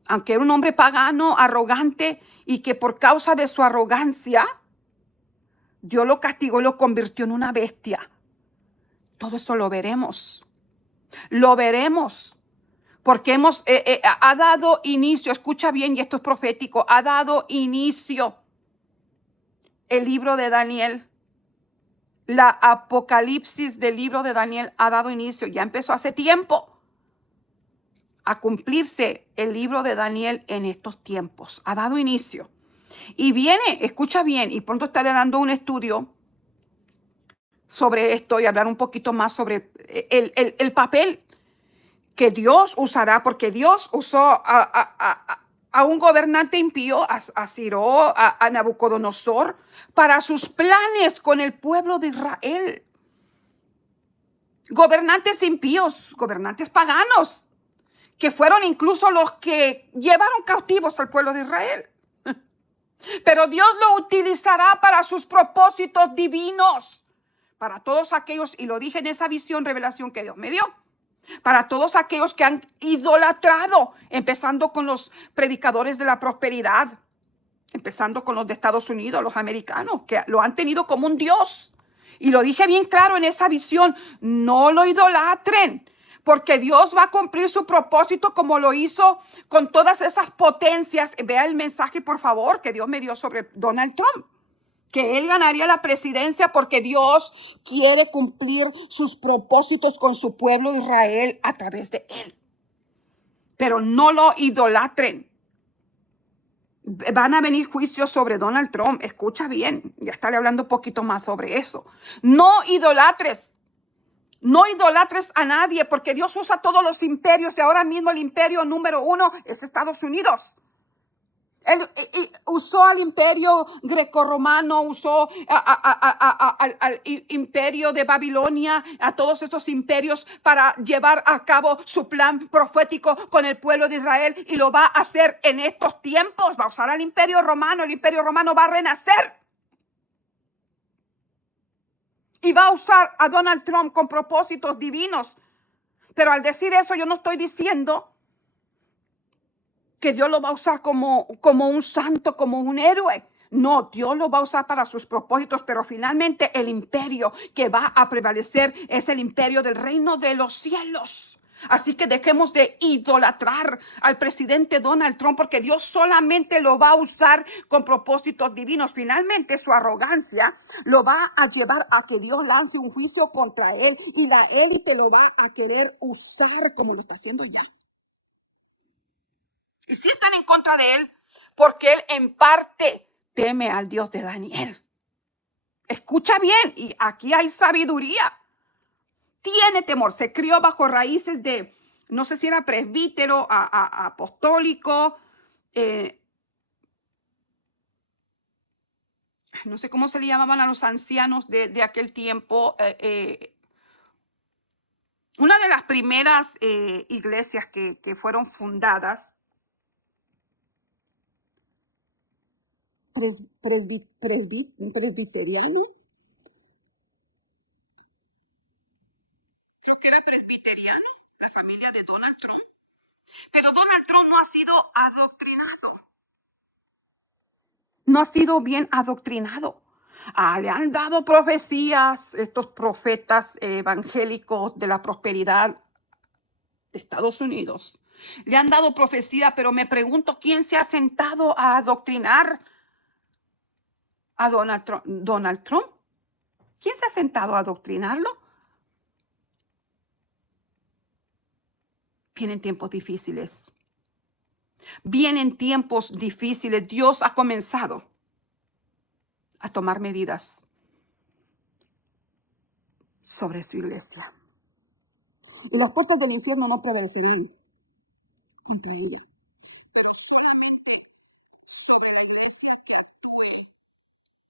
aunque era un hombre pagano, arrogante, y que por causa de su arrogancia, Dios lo castigó y lo convirtió en una bestia. Todo eso lo veremos. Lo veremos. Porque ha dado inicio, escucha bien, y esto es profético, ha dado inicio el libro de Daniel. La apocalipsis del libro de Daniel ha dado inicio, ya empezó hace tiempo a cumplirse el libro de Daniel en estos tiempos. Ha dado inicio. Y viene, escucha bien, y pronto estaré dando un estudio sobre esto y hablar un poquito más sobre el papel que Dios usará, porque Dios usó a un gobernante impío, a Ciro, a Nabucodonosor, para sus planes con el pueblo de Israel. Gobernantes impíos, gobernantes paganos, que fueron incluso los que llevaron cautivos al pueblo de Israel. Pero Dios lo utilizará para sus propósitos divinos, para todos aquellos, y lo dije en esa visión, revelación que Dios me dio, para todos aquellos que han idolatrado, empezando con los predicadores de la prosperidad, empezando con los de Estados Unidos, los americanos, que lo han tenido como un Dios. Y lo dije bien claro en esa visión, no lo idolatren, porque Dios va a cumplir su propósito como lo hizo con todas esas potencias. Vea el mensaje, por favor, que Dios me dio sobre Donald Trump, que él ganaría la presidencia porque Dios quiere cumplir sus propósitos con su pueblo Israel a través de él. Pero no lo idolatren. Van a venir juicios sobre Donald Trump. Escucha bien, ya estaré hablando un poquito más sobre eso. No idolatres. No idolatres a nadie, porque Dios usa todos los imperios y ahora mismo el imperio número 1 es Estados Unidos. Él usó al imperio grecorromano, usó al imperio de Babilonia, a todos esos imperios para llevar a cabo su plan profético con el pueblo de Israel, y lo va a hacer en estos tiempos. Va a usar al imperio romano, el imperio romano va a renacer. Y va a usar a Donald Trump con propósitos divinos. Pero al decir eso, yo no estoy diciendo que Dios lo va a usar como un santo, como un héroe. No, Dios lo va a usar para sus propósitos, pero finalmente el imperio que va a prevalecer es el imperio del reino de los cielos. Así que dejemos de idolatrar al presidente Donald Trump, porque Dios solamente lo va a usar con propósitos divinos. Finalmente su arrogancia lo va a llevar a que Dios lance un juicio contra él, y la élite lo va a querer usar como lo está haciendo ya. Y si están en contra de él, porque él en parte teme al Dios de Daniel. Escucha bien, y aquí hay sabiduría. Tiene temor, se crió bajo raíces de, no sé si era presbítero, apostólico, no sé cómo se le llamaban a los ancianos de aquel tiempo. Una de las primeras iglesias que fueron fundadas, presbiteriano. Creo que era presbiteriano, la familia de Donald Trump. Pero Donald Trump no ha sido adoctrinado. No ha sido bien adoctrinado. Le han dado profecías estos profetas evangélicos de la prosperidad de Estados Unidos. Le han dado profecía, pero me pregunto quién se ha sentado a adoctrinar a Donald Trump. ¿Quién se ha sentado a adoctrinarlo? Vienen tiempos difíciles. Vienen tiempos difíciles. Dios ha comenzado a tomar medidas sobre su iglesia. Y las puertas del infierno no prevalecerán contra ella.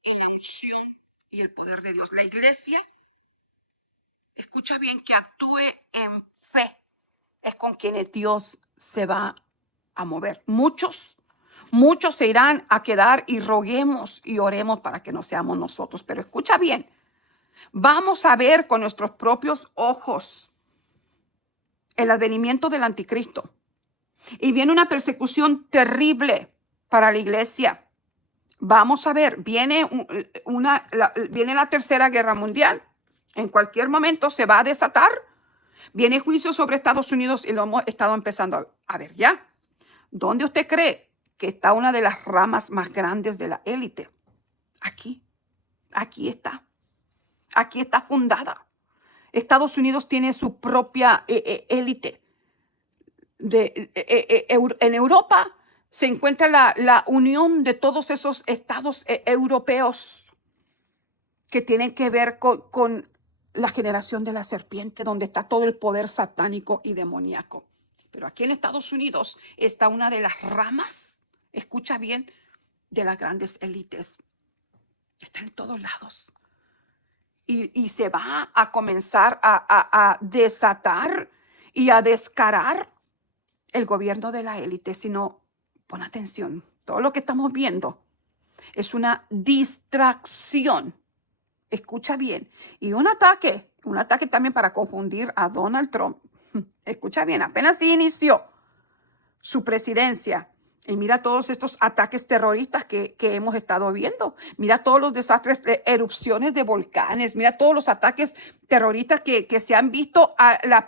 Y la unción y el poder de Dios. La iglesia, escucha bien, que actúe en fe, es con quienes Dios se va a mover. Muchos se irán a quedar y roguemos y oremos para que no seamos nosotros. Pero escucha bien, vamos a ver con nuestros propios ojos el advenimiento del anticristo. Y viene una persecución terrible para la iglesia. Vamos a ver, viene la Tercera Guerra Mundial. En cualquier momento se va a desatar. Viene juicio sobre Estados Unidos y lo hemos estado empezando a ver ya. ¿Dónde usted cree que está una de las ramas más grandes de la élite? Aquí está. Aquí está fundada. Estados Unidos tiene su propia élite. En Europa se encuentra la unión de todos esos estados europeos que tienen que ver con la generación de la serpiente, donde está todo el poder satánico y demoníaco. Pero aquí en Estados Unidos está una de las ramas, escucha bien, de las grandes élites. Está en todos lados. Y se va a comenzar a desatar y a descarar el gobierno de la élite. Sino, pon atención, todo lo que estamos viendo es una distracción. Escucha bien. Y un ataque también para confundir a Donald Trump. Escucha bien, apenas inició su presidencia. Y mira todos estos ataques terroristas que hemos estado viendo. Mira todos los desastres, erupciones de volcanes. Mira todos los ataques terroristas que se han visto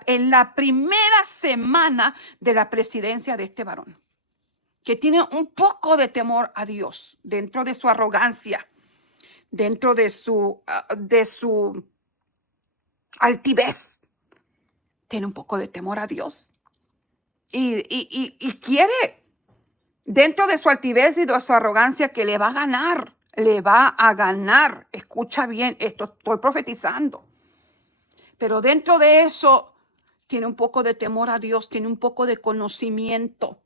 en la primera semana de la presidencia de este varón, que tiene un poco de temor a Dios dentro de su arrogancia, dentro de su altivez. Tiene un poco de temor a Dios y quiere, dentro de su altivez y de su arrogancia, que le va a ganar. Escucha bien, esto estoy profetizando. Pero dentro de eso tiene un poco de temor a Dios, tiene un poco de conocimiento.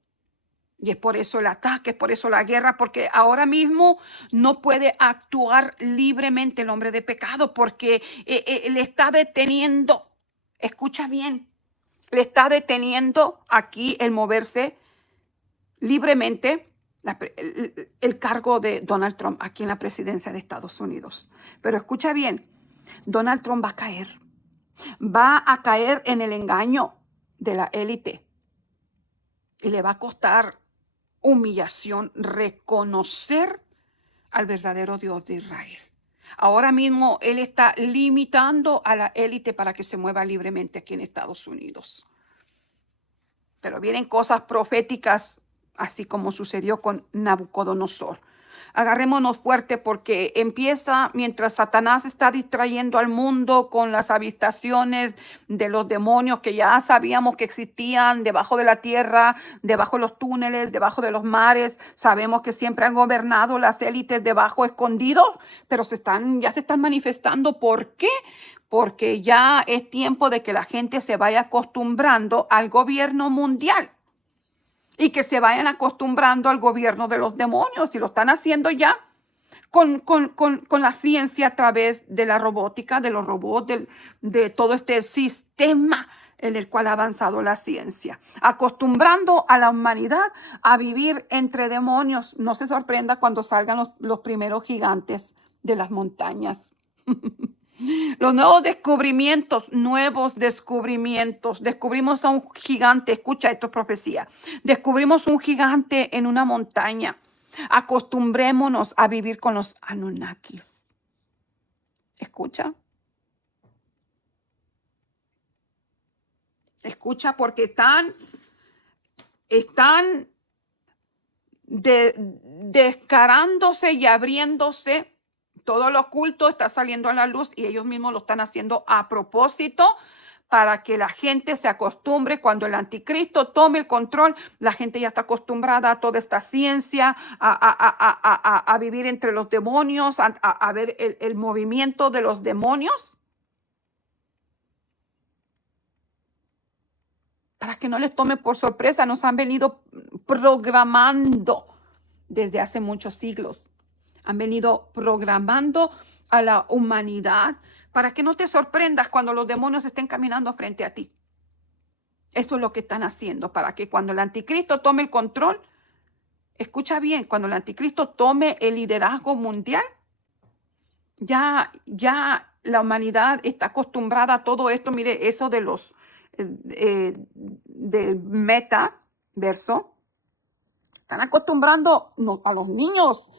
Y es por eso el ataque, es por eso la guerra, porque ahora mismo no puede actuar libremente el hombre de pecado, porque le está deteniendo, escucha bien, le está deteniendo aquí el moverse libremente el cargo de Donald Trump aquí en la presidencia de Estados Unidos. Pero escucha bien, Donald Trump va a caer en el engaño de la élite y le va a costar humillación reconocer al verdadero Dios de Israel. Ahora mismo él está limitando a la élite para que se mueva libremente aquí en Estados Unidos. Pero vienen cosas proféticas, así como sucedió con Nabucodonosor. Agarrémonos fuerte, porque empieza mientras Satanás está distrayendo al mundo con las avistaciones de los demonios que ya sabíamos que existían debajo de la tierra, debajo de los túneles, debajo de los mares. Sabemos que siempre han gobernado las élites debajo, escondidos, pero ya se están manifestando. ¿Por qué? Porque ya es tiempo de que la gente se vaya acostumbrando al gobierno mundial y que se vayan acostumbrando al gobierno de los demonios. Y lo están haciendo ya con la ciencia, a través de la robótica, de los robots, de todo este sistema en el cual ha avanzado la ciencia, acostumbrando a la humanidad a vivir entre demonios. No se sorprenda cuando salgan los primeros gigantes de las montañas. Los nuevos descubrimientos. Descubrimos a un gigante. Escucha, esto es profecía. Descubrimos un gigante en una montaña. Acostumbrémonos a vivir con los Anunnakis. Escucha. Escucha, porque están descarándose y abriéndose. Todo lo oculto está saliendo a la luz y ellos mismos lo están haciendo a propósito para que la gente se acostumbre. Cuando el anticristo tome el control, la gente ya está acostumbrada a toda esta ciencia, a vivir entre los demonios, a ver el movimiento de los demonios. Para que no les tome por sorpresa, nos han venido programando desde hace muchos siglos. Han venido programando a la humanidad para que no te sorprendas cuando los demonios estén caminando frente a ti. Eso es lo que están haciendo, para que cuando el anticristo tome el control, escucha bien, cuando el anticristo tome el liderazgo mundial, ya la humanidad está acostumbrada a todo esto. Mire, eso de los del metaverso, están acostumbrando a los niños,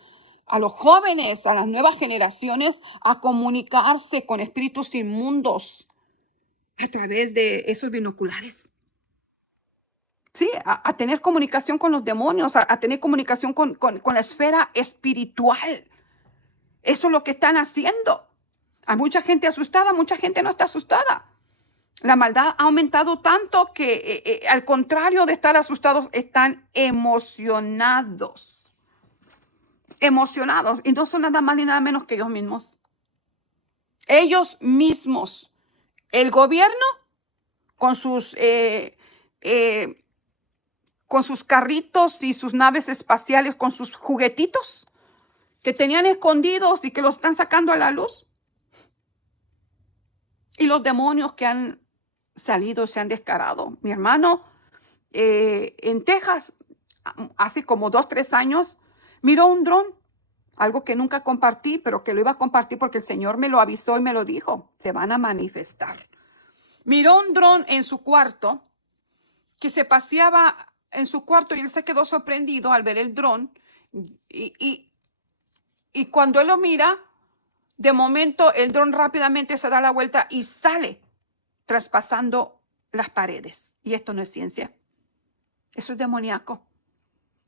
a los jóvenes, a las nuevas generaciones a comunicarse con espíritus inmundos a través de esos binoculares. Sí, a tener comunicación con los demonios, a tener comunicación con la esfera espiritual. Eso es lo que están haciendo. Hay mucha gente asustada, mucha gente no está asustada. La maldad ha aumentado tanto que al contrario de estar asustados, están emocionados. Emocionados. Y no son nada más ni nada menos que ellos mismos. Ellos mismos. El gobierno con sus carritos y sus naves espaciales, con sus juguetitos que tenían escondidos y que los están sacando a la luz. Y los demonios que han salido, se han descarado. Mi hermano en Texas, hace como 2, 3 años, miró un dron, algo que nunca compartí, pero que lo iba a compartir porque el Señor me lo avisó y me lo dijo. Se van a manifestar. Miró un dron en su cuarto, que se paseaba en su cuarto, y él se quedó sorprendido al ver el dron. Y cuando él lo mira, de momento el dron rápidamente se da la vuelta y sale traspasando las paredes. Y esto no es ciencia. Eso es demoníaco.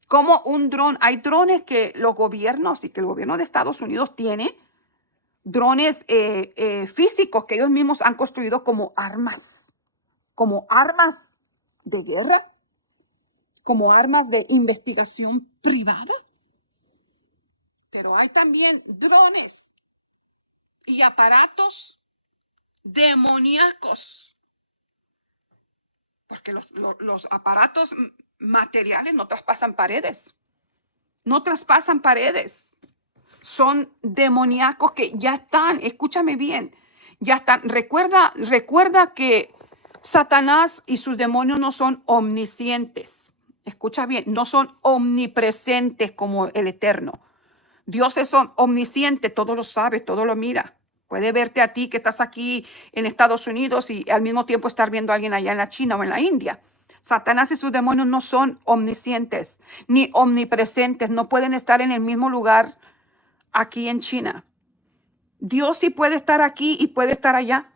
Como un dron, hay drones que los gobiernos y que el gobierno de Estados Unidos tiene, drones físicos que ellos mismos han construido como armas de guerra, como armas de investigación privada. Pero hay también drones y aparatos demoníacos, porque los aparatos materiales no traspasan paredes, son demoníacos que ya están, escúchame bien, ya están. Recuerda que Satanás y sus demonios no son omniscientes, escucha bien, no son omnipresentes como el Eterno. Dios es omnisciente, todo lo sabe, todo lo mira. Puede verte a ti que estás aquí en Estados Unidos y al mismo tiempo estar viendo a alguien allá en la China o en la India. Satanás y sus demonios no son omniscientes ni omnipresentes. No pueden estar en el mismo lugar aquí en China. Dios sí puede estar aquí y puede estar allá.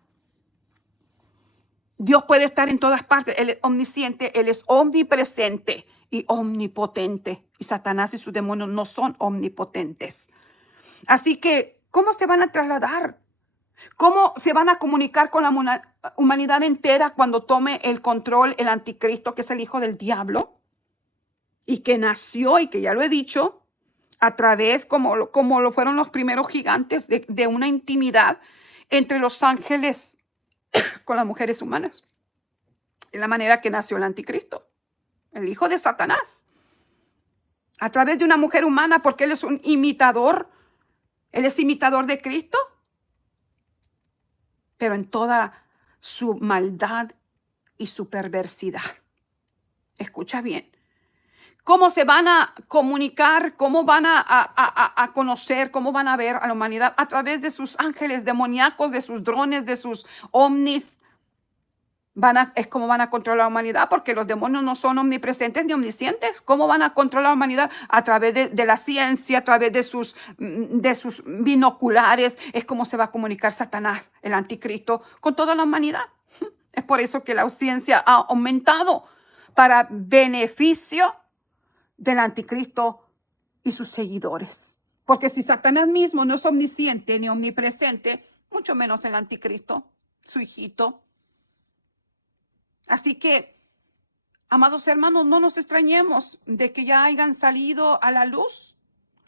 Dios puede estar en todas partes. Él es omnisciente, Él es omnipresente y omnipotente. Y Satanás y sus demonios no son omnipotentes. Así que, ¿cómo se van a trasladar? ¿Cómo se van a comunicar con la humanidad entera cuando tome el control el anticristo, que es el hijo del diablo? Y que nació, y que ya lo he dicho, a través, como lo fueron los primeros gigantes, de una intimidad entre los ángeles con las mujeres humanas. Es la manera que nació el anticristo, el hijo de Satanás. A través de una mujer humana, porque él es un imitador. Él es imitador de Cristo, pero en toda su maldad y su perversidad. Escucha bien. ¿Cómo se van a comunicar? ¿Cómo van a conocer? ¿Cómo van a ver a la humanidad? A través de sus ángeles demoníacos, de sus drones, de sus ovnis. Es como van a controlar la humanidad, porque los demonios no son omnipresentes ni omniscientes. ¿Cómo van a controlar la humanidad? A través de la ciencia, a través de sus binoculares. Es como se va a comunicar Satanás, el anticristo, con toda la humanidad. Es por eso que la ciencia ha aumentado, para beneficio del anticristo y sus seguidores. Porque si Satanás mismo no es omnisciente ni omnipresente, mucho menos el anticristo, su hijito. Así que, amados hermanos, no nos extrañemos de que ya hayan salido a la luz.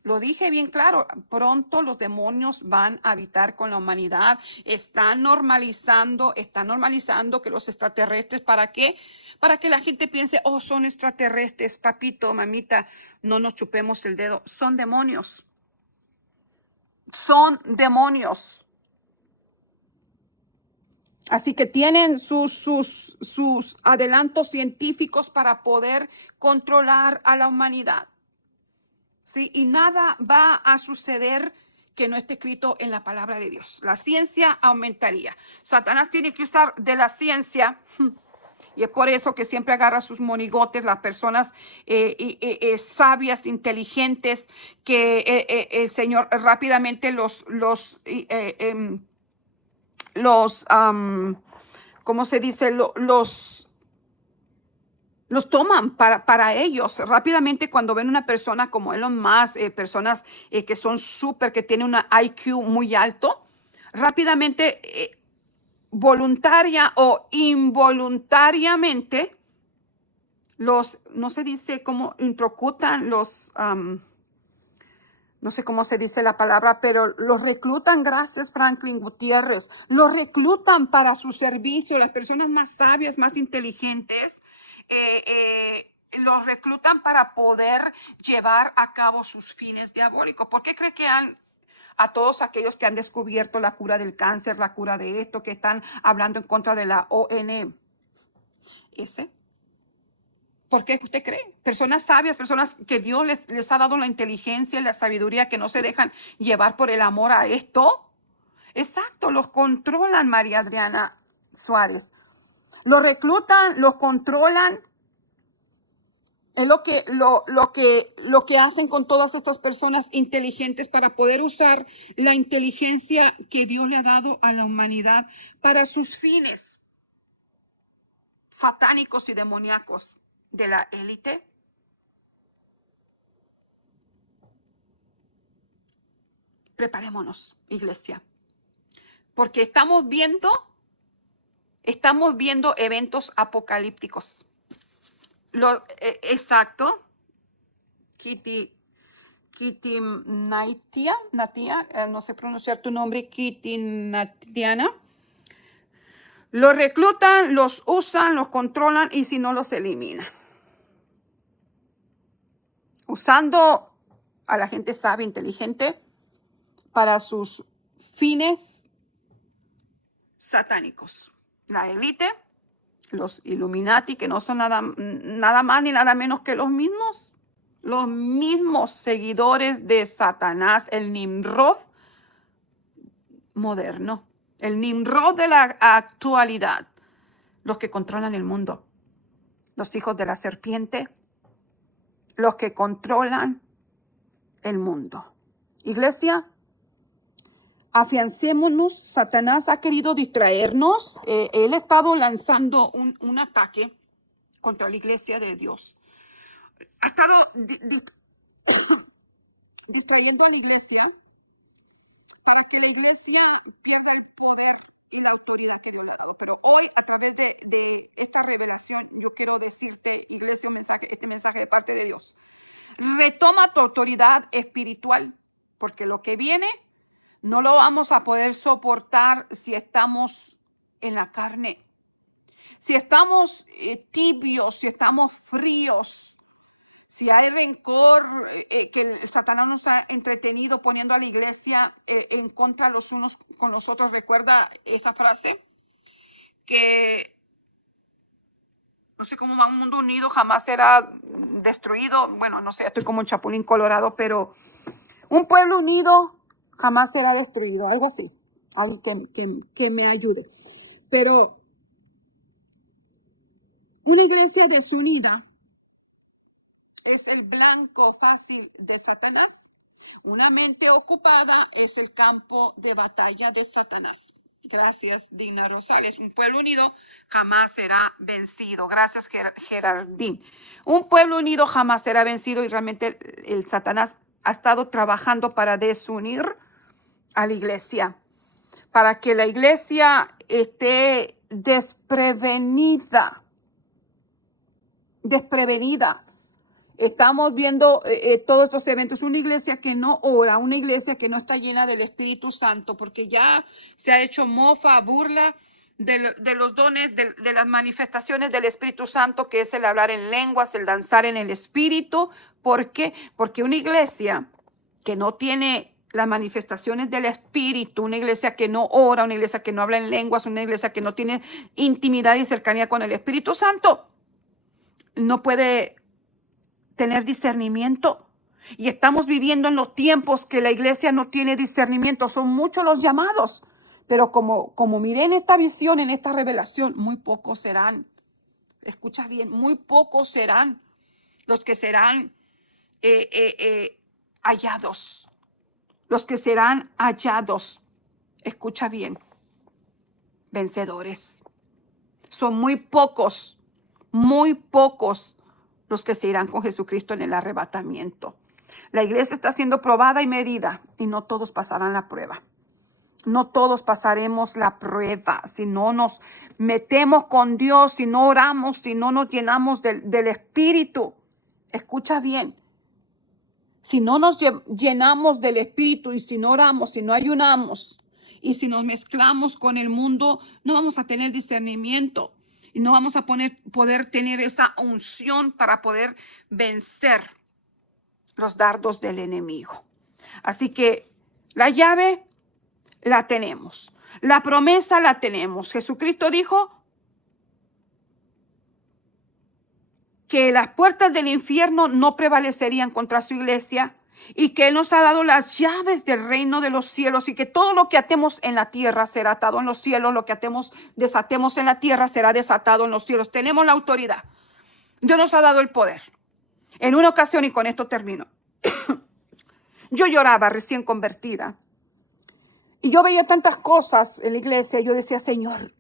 Lo dije bien claro, pronto los demonios van a habitar con la humanidad. Están normalizando que los extraterrestres, ¿para qué? Para que la gente piense, oh, son extraterrestres, papito, mamita, no nos chupemos el dedo. Son demonios. Son demonios. Así que tienen sus adelantos científicos para poder controlar a la humanidad. ¿Sí? Y nada va a suceder que no esté escrito en la palabra de Dios. La ciencia aumentaría. Satanás tiene que usar de la ciencia. Y es por eso que siempre agarra sus monigotes, las personas sabias, inteligentes, que el Señor rápidamente ¿cómo se dice? Los toman para ellos. Rápidamente cuando ven una persona como Elon Musk, personas que son súper, que tienen una IQ muy alto, rápidamente, voluntaria o involuntariamente, no se dice cómo introcutan no sé cómo se dice la palabra, pero los reclutan, gracias Franklin Gutiérrez, los reclutan para su servicio, las personas más sabias, más inteligentes, los reclutan para poder llevar a cabo sus fines diabólicos. ¿Por qué cree que a todos aquellos que han descubierto la cura del cáncer, la cura de esto, que están hablando en contra de la OMS? ¿Por qué usted cree? Personas sabias, personas que Dios les ha dado la inteligencia y la sabiduría, que no se dejan llevar por el amor a esto. Exacto, los controlan, María Adriana Suárez. Los reclutan, los controlan. Es lo que hacen con todas estas personas inteligentes para poder usar la inteligencia que Dios le ha dado a la humanidad para sus fines satánicos y demoníacos de la élite. Preparémonos, iglesia, porque estamos viendo eventos apocalípticos. Exacto. Kitty Natia, no sé pronunciar tu nombre, Kitty Natiana. Los reclutan, los usan, los controlan y si no, los eliminan. Usando a la gente sabia, inteligente, para sus fines satánicos. La élite, los Illuminati, que no son nada más ni nada menos que los mismos seguidores de Satanás, el Nimrod moderno, el Nimrod de la actualidad, los que controlan el mundo, los hijos de la serpiente, los que controlan el mundo. Iglesia, afiancémonos. Satanás ha querido distraernos. Él ha estado lanzando un ataque contra la iglesia de Dios. Ha estado distrayendo a la iglesia para que la iglesia tenga poder en la autoridad que le da. Pero hoy, a través de esta revelación, quiero decir que la iglesia no sabe que nos saca parte de Dios. Reclama tu autoridad espiritual, porque lo que viene no lo vamos a poder soportar si estamos en la carne. Si estamos tibios, si estamos fríos, si hay rencor, que el Satanás nos ha entretenido poniendo a la iglesia en contra los unos con los otros. Recuerda esa frase, que no sé cómo va un mundo unido, jamás será destruido. Bueno, no sé, estoy como un chapulín colorado, pero un pueblo unido jamás será destruido, algo así. Alguien que me ayude. Pero una iglesia desunida es el blanco fácil de Satanás. Una mente ocupada es el campo de batalla de Satanás. Gracias, Dina Rosales. Un pueblo unido jamás será vencido. Gracias, Geraldine. Un pueblo unido jamás será vencido, y realmente el Satanás ha estado trabajando para desunir a la iglesia, para que la iglesia esté desprevenida desprevenida. Estamos viendo todos estos eventos. Una iglesia que no ora, una iglesia que no está llena del Espíritu Santo, porque ya se ha hecho mofa, burla de los dones, de las manifestaciones del Espíritu Santo, que es el hablar en lenguas, el danzar en el Espíritu. ¿Por qué? Porque una iglesia que no tiene las manifestaciones del Espíritu, una iglesia que no ora, una iglesia que no habla en lenguas, una iglesia que no tiene intimidad y cercanía con el Espíritu Santo, no puede tener discernimiento. Y estamos viviendo en los tiempos que la iglesia no tiene discernimiento. Son muchos los llamados, pero como miré en esta visión, en esta revelación, muy pocos serán. Escucha bien, muy pocos serán los que serán hallados. Los que serán hallados. Escucha bien, vencedores. Son muy pocos los que se irán con Jesucristo en el arrebatamiento. La iglesia está siendo probada y medida, y no todos pasarán la prueba. No todos pasaremos la prueba si no nos metemos con Dios, si no oramos, si no nos llenamos del Espíritu. Escucha bien. Si no nos llenamos del Espíritu y si no oramos, si no ayunamos y si nos mezclamos con el mundo, no vamos a tener discernimiento. Y no vamos a poder tener esa unción para poder vencer los dardos del enemigo. Así que la llave la tenemos. La promesa la tenemos. Jesucristo dijo que las puertas del infierno no prevalecerían contra su iglesia y que Él nos ha dado las llaves del reino de los cielos y que todo lo que atemos en la tierra será atado en los cielos, lo que desatemos en la tierra será desatado en los cielos. Tenemos la autoridad. Dios nos ha dado el poder. En una ocasión, y con esto termino, yo lloraba recién convertida y yo veía tantas cosas en la iglesia. Yo decía, Señor,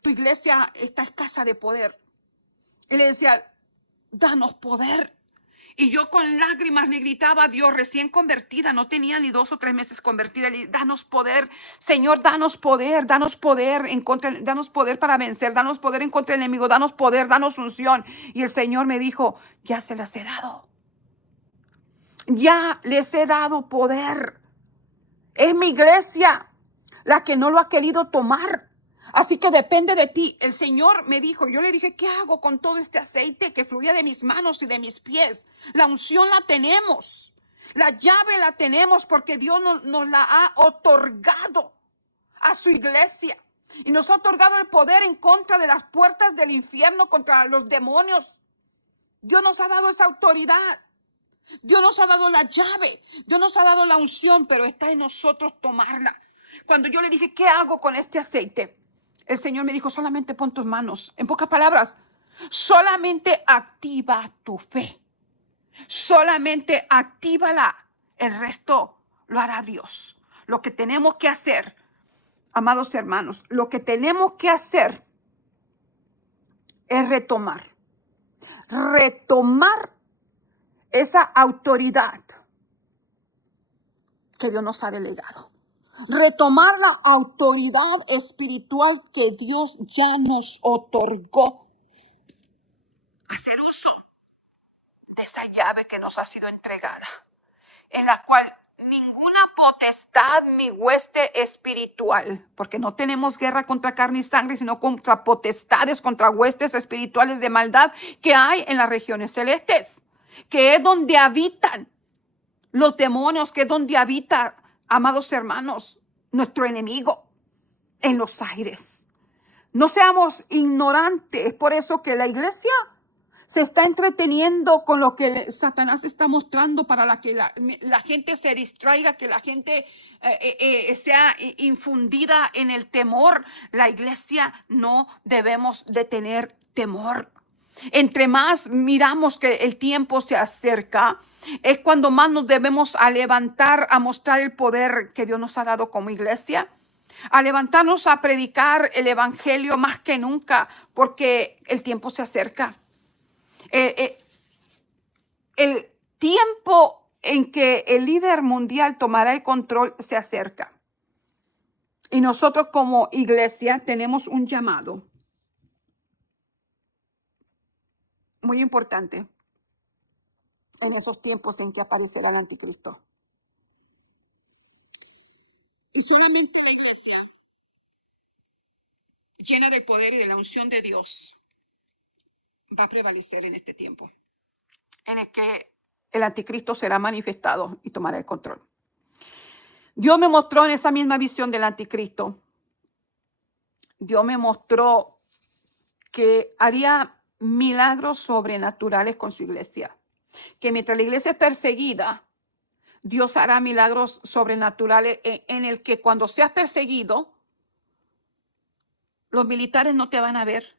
tu iglesia está escasa de poder. Y le decía, danos poder. Y yo con lágrimas le gritaba a Dios, recién convertida, no tenía ni 2 o 3 meses convertida. Le dije, danos poder, Señor, danos poder danos poder para vencer, danos poder en contra del enemigo, danos poder, danos unción. Y el Señor me dijo, ya se las he dado. Ya les he dado poder. Es mi iglesia la que no lo ha querido tomar. Así que depende de ti. El Señor me dijo, yo le dije, ¿qué hago con todo este aceite que fluye de mis manos y de mis pies? La unción la tenemos. La llave la tenemos porque Dios nos la ha otorgado a su iglesia. Y nos ha otorgado el poder en contra de las puertas del infierno, contra los demonios. Dios nos ha dado esa autoridad. Dios nos ha dado la llave. Dios nos ha dado la unción, pero está en nosotros tomarla. Cuando yo le dije, ¿qué hago con este aceite? El Señor me dijo, solamente pon tus manos. En pocas palabras, solamente activa tu fe. Solamente actívala. El resto lo hará Dios. Lo que tenemos que hacer, amados hermanos, lo que tenemos que hacer es retomar esa autoridad que Dios nos ha delegado. Retomar la autoridad espiritual que Dios ya nos otorgó. Hacer uso de esa llave que nos ha sido entregada, en la cual ninguna potestad ni hueste espiritual, porque no tenemos guerra contra carne y sangre, sino contra potestades, contra huestes espirituales de maldad que hay en las regiones celestes, que es donde habitan los demonios, que es donde habita, amados hermanos, nuestro enemigo en los aires. No seamos ignorantes. Es por eso que la iglesia se está entreteniendo con lo que Satanás está mostrando para que la gente se distraiga, que la gente sea infundida en el temor. La iglesia no debemos de tener temor. Entre más miramos que el tiempo se acerca, es cuando más nos debemos a levantar, a mostrar el poder que Dios nos ha dado como iglesia, a levantarnos a predicar el evangelio más que nunca, porque el tiempo se acerca. El tiempo en que el líder mundial tomará el control se acerca. Y nosotros como iglesia tenemos un llamado. muy importante. en esos tiempos en que aparecerá el anticristo. Y solamente la iglesia, llena del poder y de la unción de Dios, va a prevalecer en este tiempo, en el que el anticristo será manifestado y tomará el control. Dios me mostró en esa misma visión del anticristo, Dios me mostró que haría milagros sobrenaturales con su iglesia, que mientras la iglesia es perseguida, Dios hará milagros sobrenaturales en el que cuando seas perseguido, los militares no te van a ver,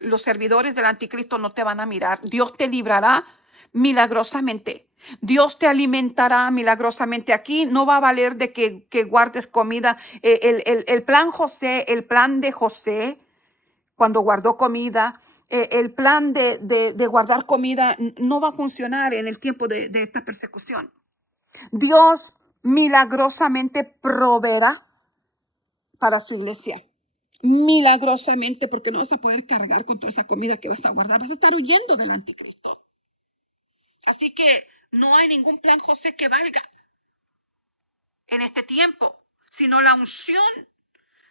los servidores del anticristo no te van a mirar. Dios te librará milagrosamente. Dios te alimentará milagrosamente. Aquí no va a valer de que guardes comida. El plan José, el plan de José, cuando guardó comida, el plan de guardar comida no va a funcionar en el tiempo de esta persecución. Dios milagrosamente proveerá para su iglesia. Milagrosamente, porque no vas a poder cargar con toda esa comida que vas a guardar. Vas a estar huyendo del anticristo. Así que no hay ningún plan José que valga en este tiempo, sino la unción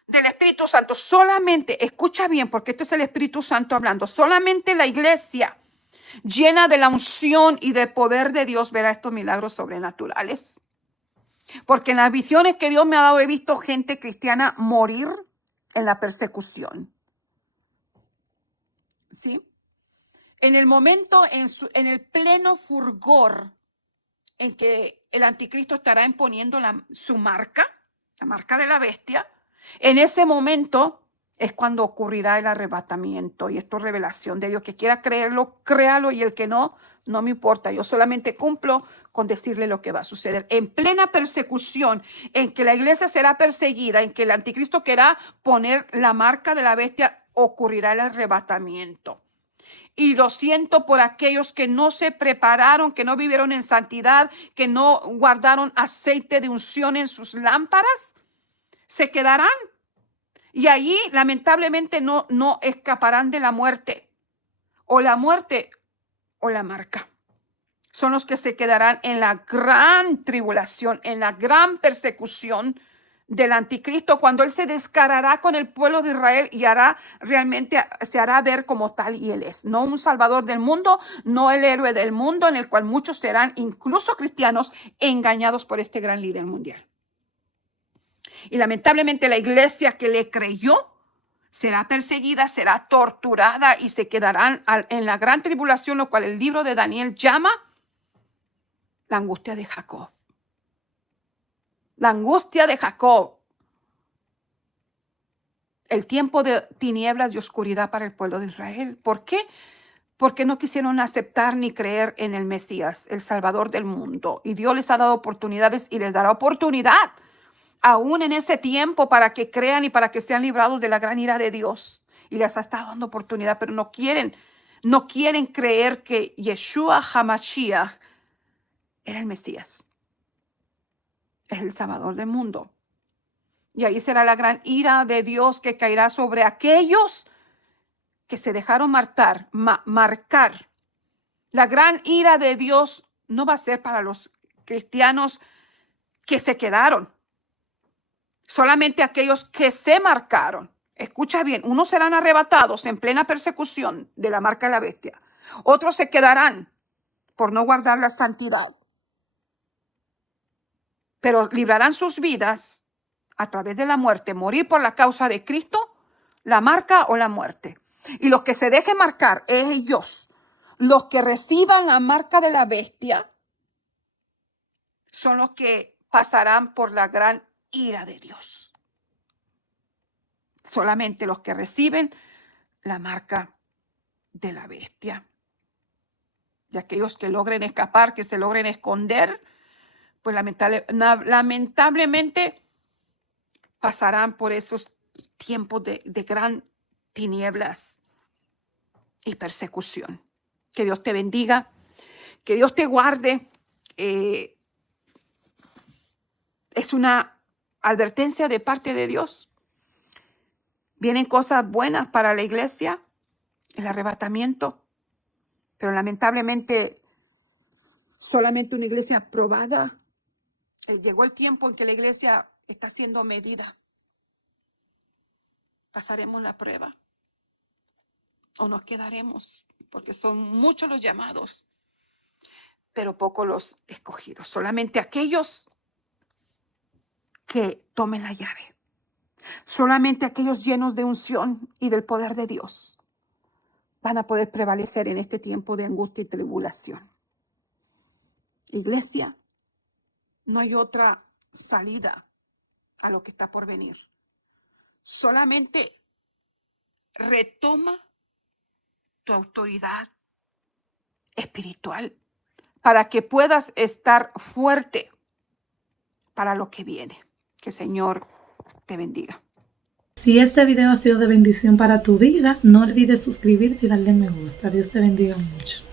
del Espíritu Santo. Solamente, escucha bien, porque esto es el Espíritu Santo hablando, solamente la iglesia llena de la unción y del poder de Dios verá estos milagros sobrenaturales. Porque en las visiones que Dios me ha dado he visto gente cristiana morir en la persecución. ¿Sí? En el momento, en el pleno fulgor en que el anticristo estará imponiendo su marca, la marca de la bestia, en ese momento es cuando ocurrirá el arrebatamiento. Y esto es revelación de Dios. Que quiera creerlo, créalo, y el que no, no me importa. Yo solamente cumplo con decirle lo que va a suceder. En plena persecución, en que la iglesia será perseguida, en que el anticristo quiera poner la marca de la bestia, ocurrirá el arrebatamiento. Y lo siento por aquellos que no se prepararon, que no vivieron en santidad, que no guardaron aceite de unción en sus lámparas. Se quedarán. Y allí lamentablemente no escaparán de la muerte. O la muerte o la marca. Son los que se quedarán en la gran tribulación, en la gran persecución del anticristo, cuando él se descarará con el pueblo de Israel y se hará ver como tal, y él es, no un salvador del mundo, no el héroe del mundo, en el cual muchos serán, incluso cristianos, engañados por este gran líder mundial. Y lamentablemente la iglesia que le creyó será perseguida, será torturada y se quedarán en la gran tribulación, lo cual el libro de Daniel llama la angustia de Jacob. La angustia de Jacob. El tiempo de tinieblas y oscuridad para el pueblo de Israel. ¿Por qué? Porque no quisieron aceptar ni creer en el Mesías, el Salvador del mundo. Y Dios les ha dado oportunidades y les dará oportunidad aún en ese tiempo para que crean y para que sean librados de la gran ira de Dios. Y les ha estado dando oportunidad, pero no quieren creer que Yeshua HaMashiach era el Mesías. Es el Salvador del mundo. Y ahí será la gran ira de Dios que caerá sobre aquellos que se dejaron marcar. La gran ira de Dios no va a ser para los cristianos que se quedaron. Solamente aquellos que se marcaron. Escucha bien, unos serán arrebatados en plena persecución de la marca de la bestia. Otros se quedarán por no guardar la santidad. Pero librarán sus vidas a través de la muerte, morir por la causa de Cristo, la marca o la muerte. Y los que se dejen marcar, ellos, los que reciban la marca de la bestia, son los que pasarán por la gran ira de Dios. Solamente los que reciben la marca de la bestia. Y aquellos que logren escapar, que se logren esconder, pues lamentablemente pasarán por esos tiempos de gran tinieblas y persecución. Que Dios te bendiga, que Dios te guarde. Es una advertencia de parte de Dios. Vienen cosas buenas para la iglesia. el arrebatamiento, pero lamentablemente solamente una iglesia aprobada. Llegó el tiempo en que la iglesia está siendo medida. ¿Pasaremos la prueba o nos quedaremos? Porque son muchos los llamados, pero pocos los escogidos. Solamente aquellos que tomen la llave. Solamente aquellos llenos de unción y del poder de Dios van a poder prevalecer en este tiempo de angustia y tribulación. Iglesia, no hay otra salida a lo que está por venir. Solamente retoma tu autoridad espiritual para que puedas estar fuerte para lo que viene. Que el Señor te bendiga. Si este video ha sido de bendición para tu vida, no olvides suscribirte y darle me gusta. Dios te bendiga mucho.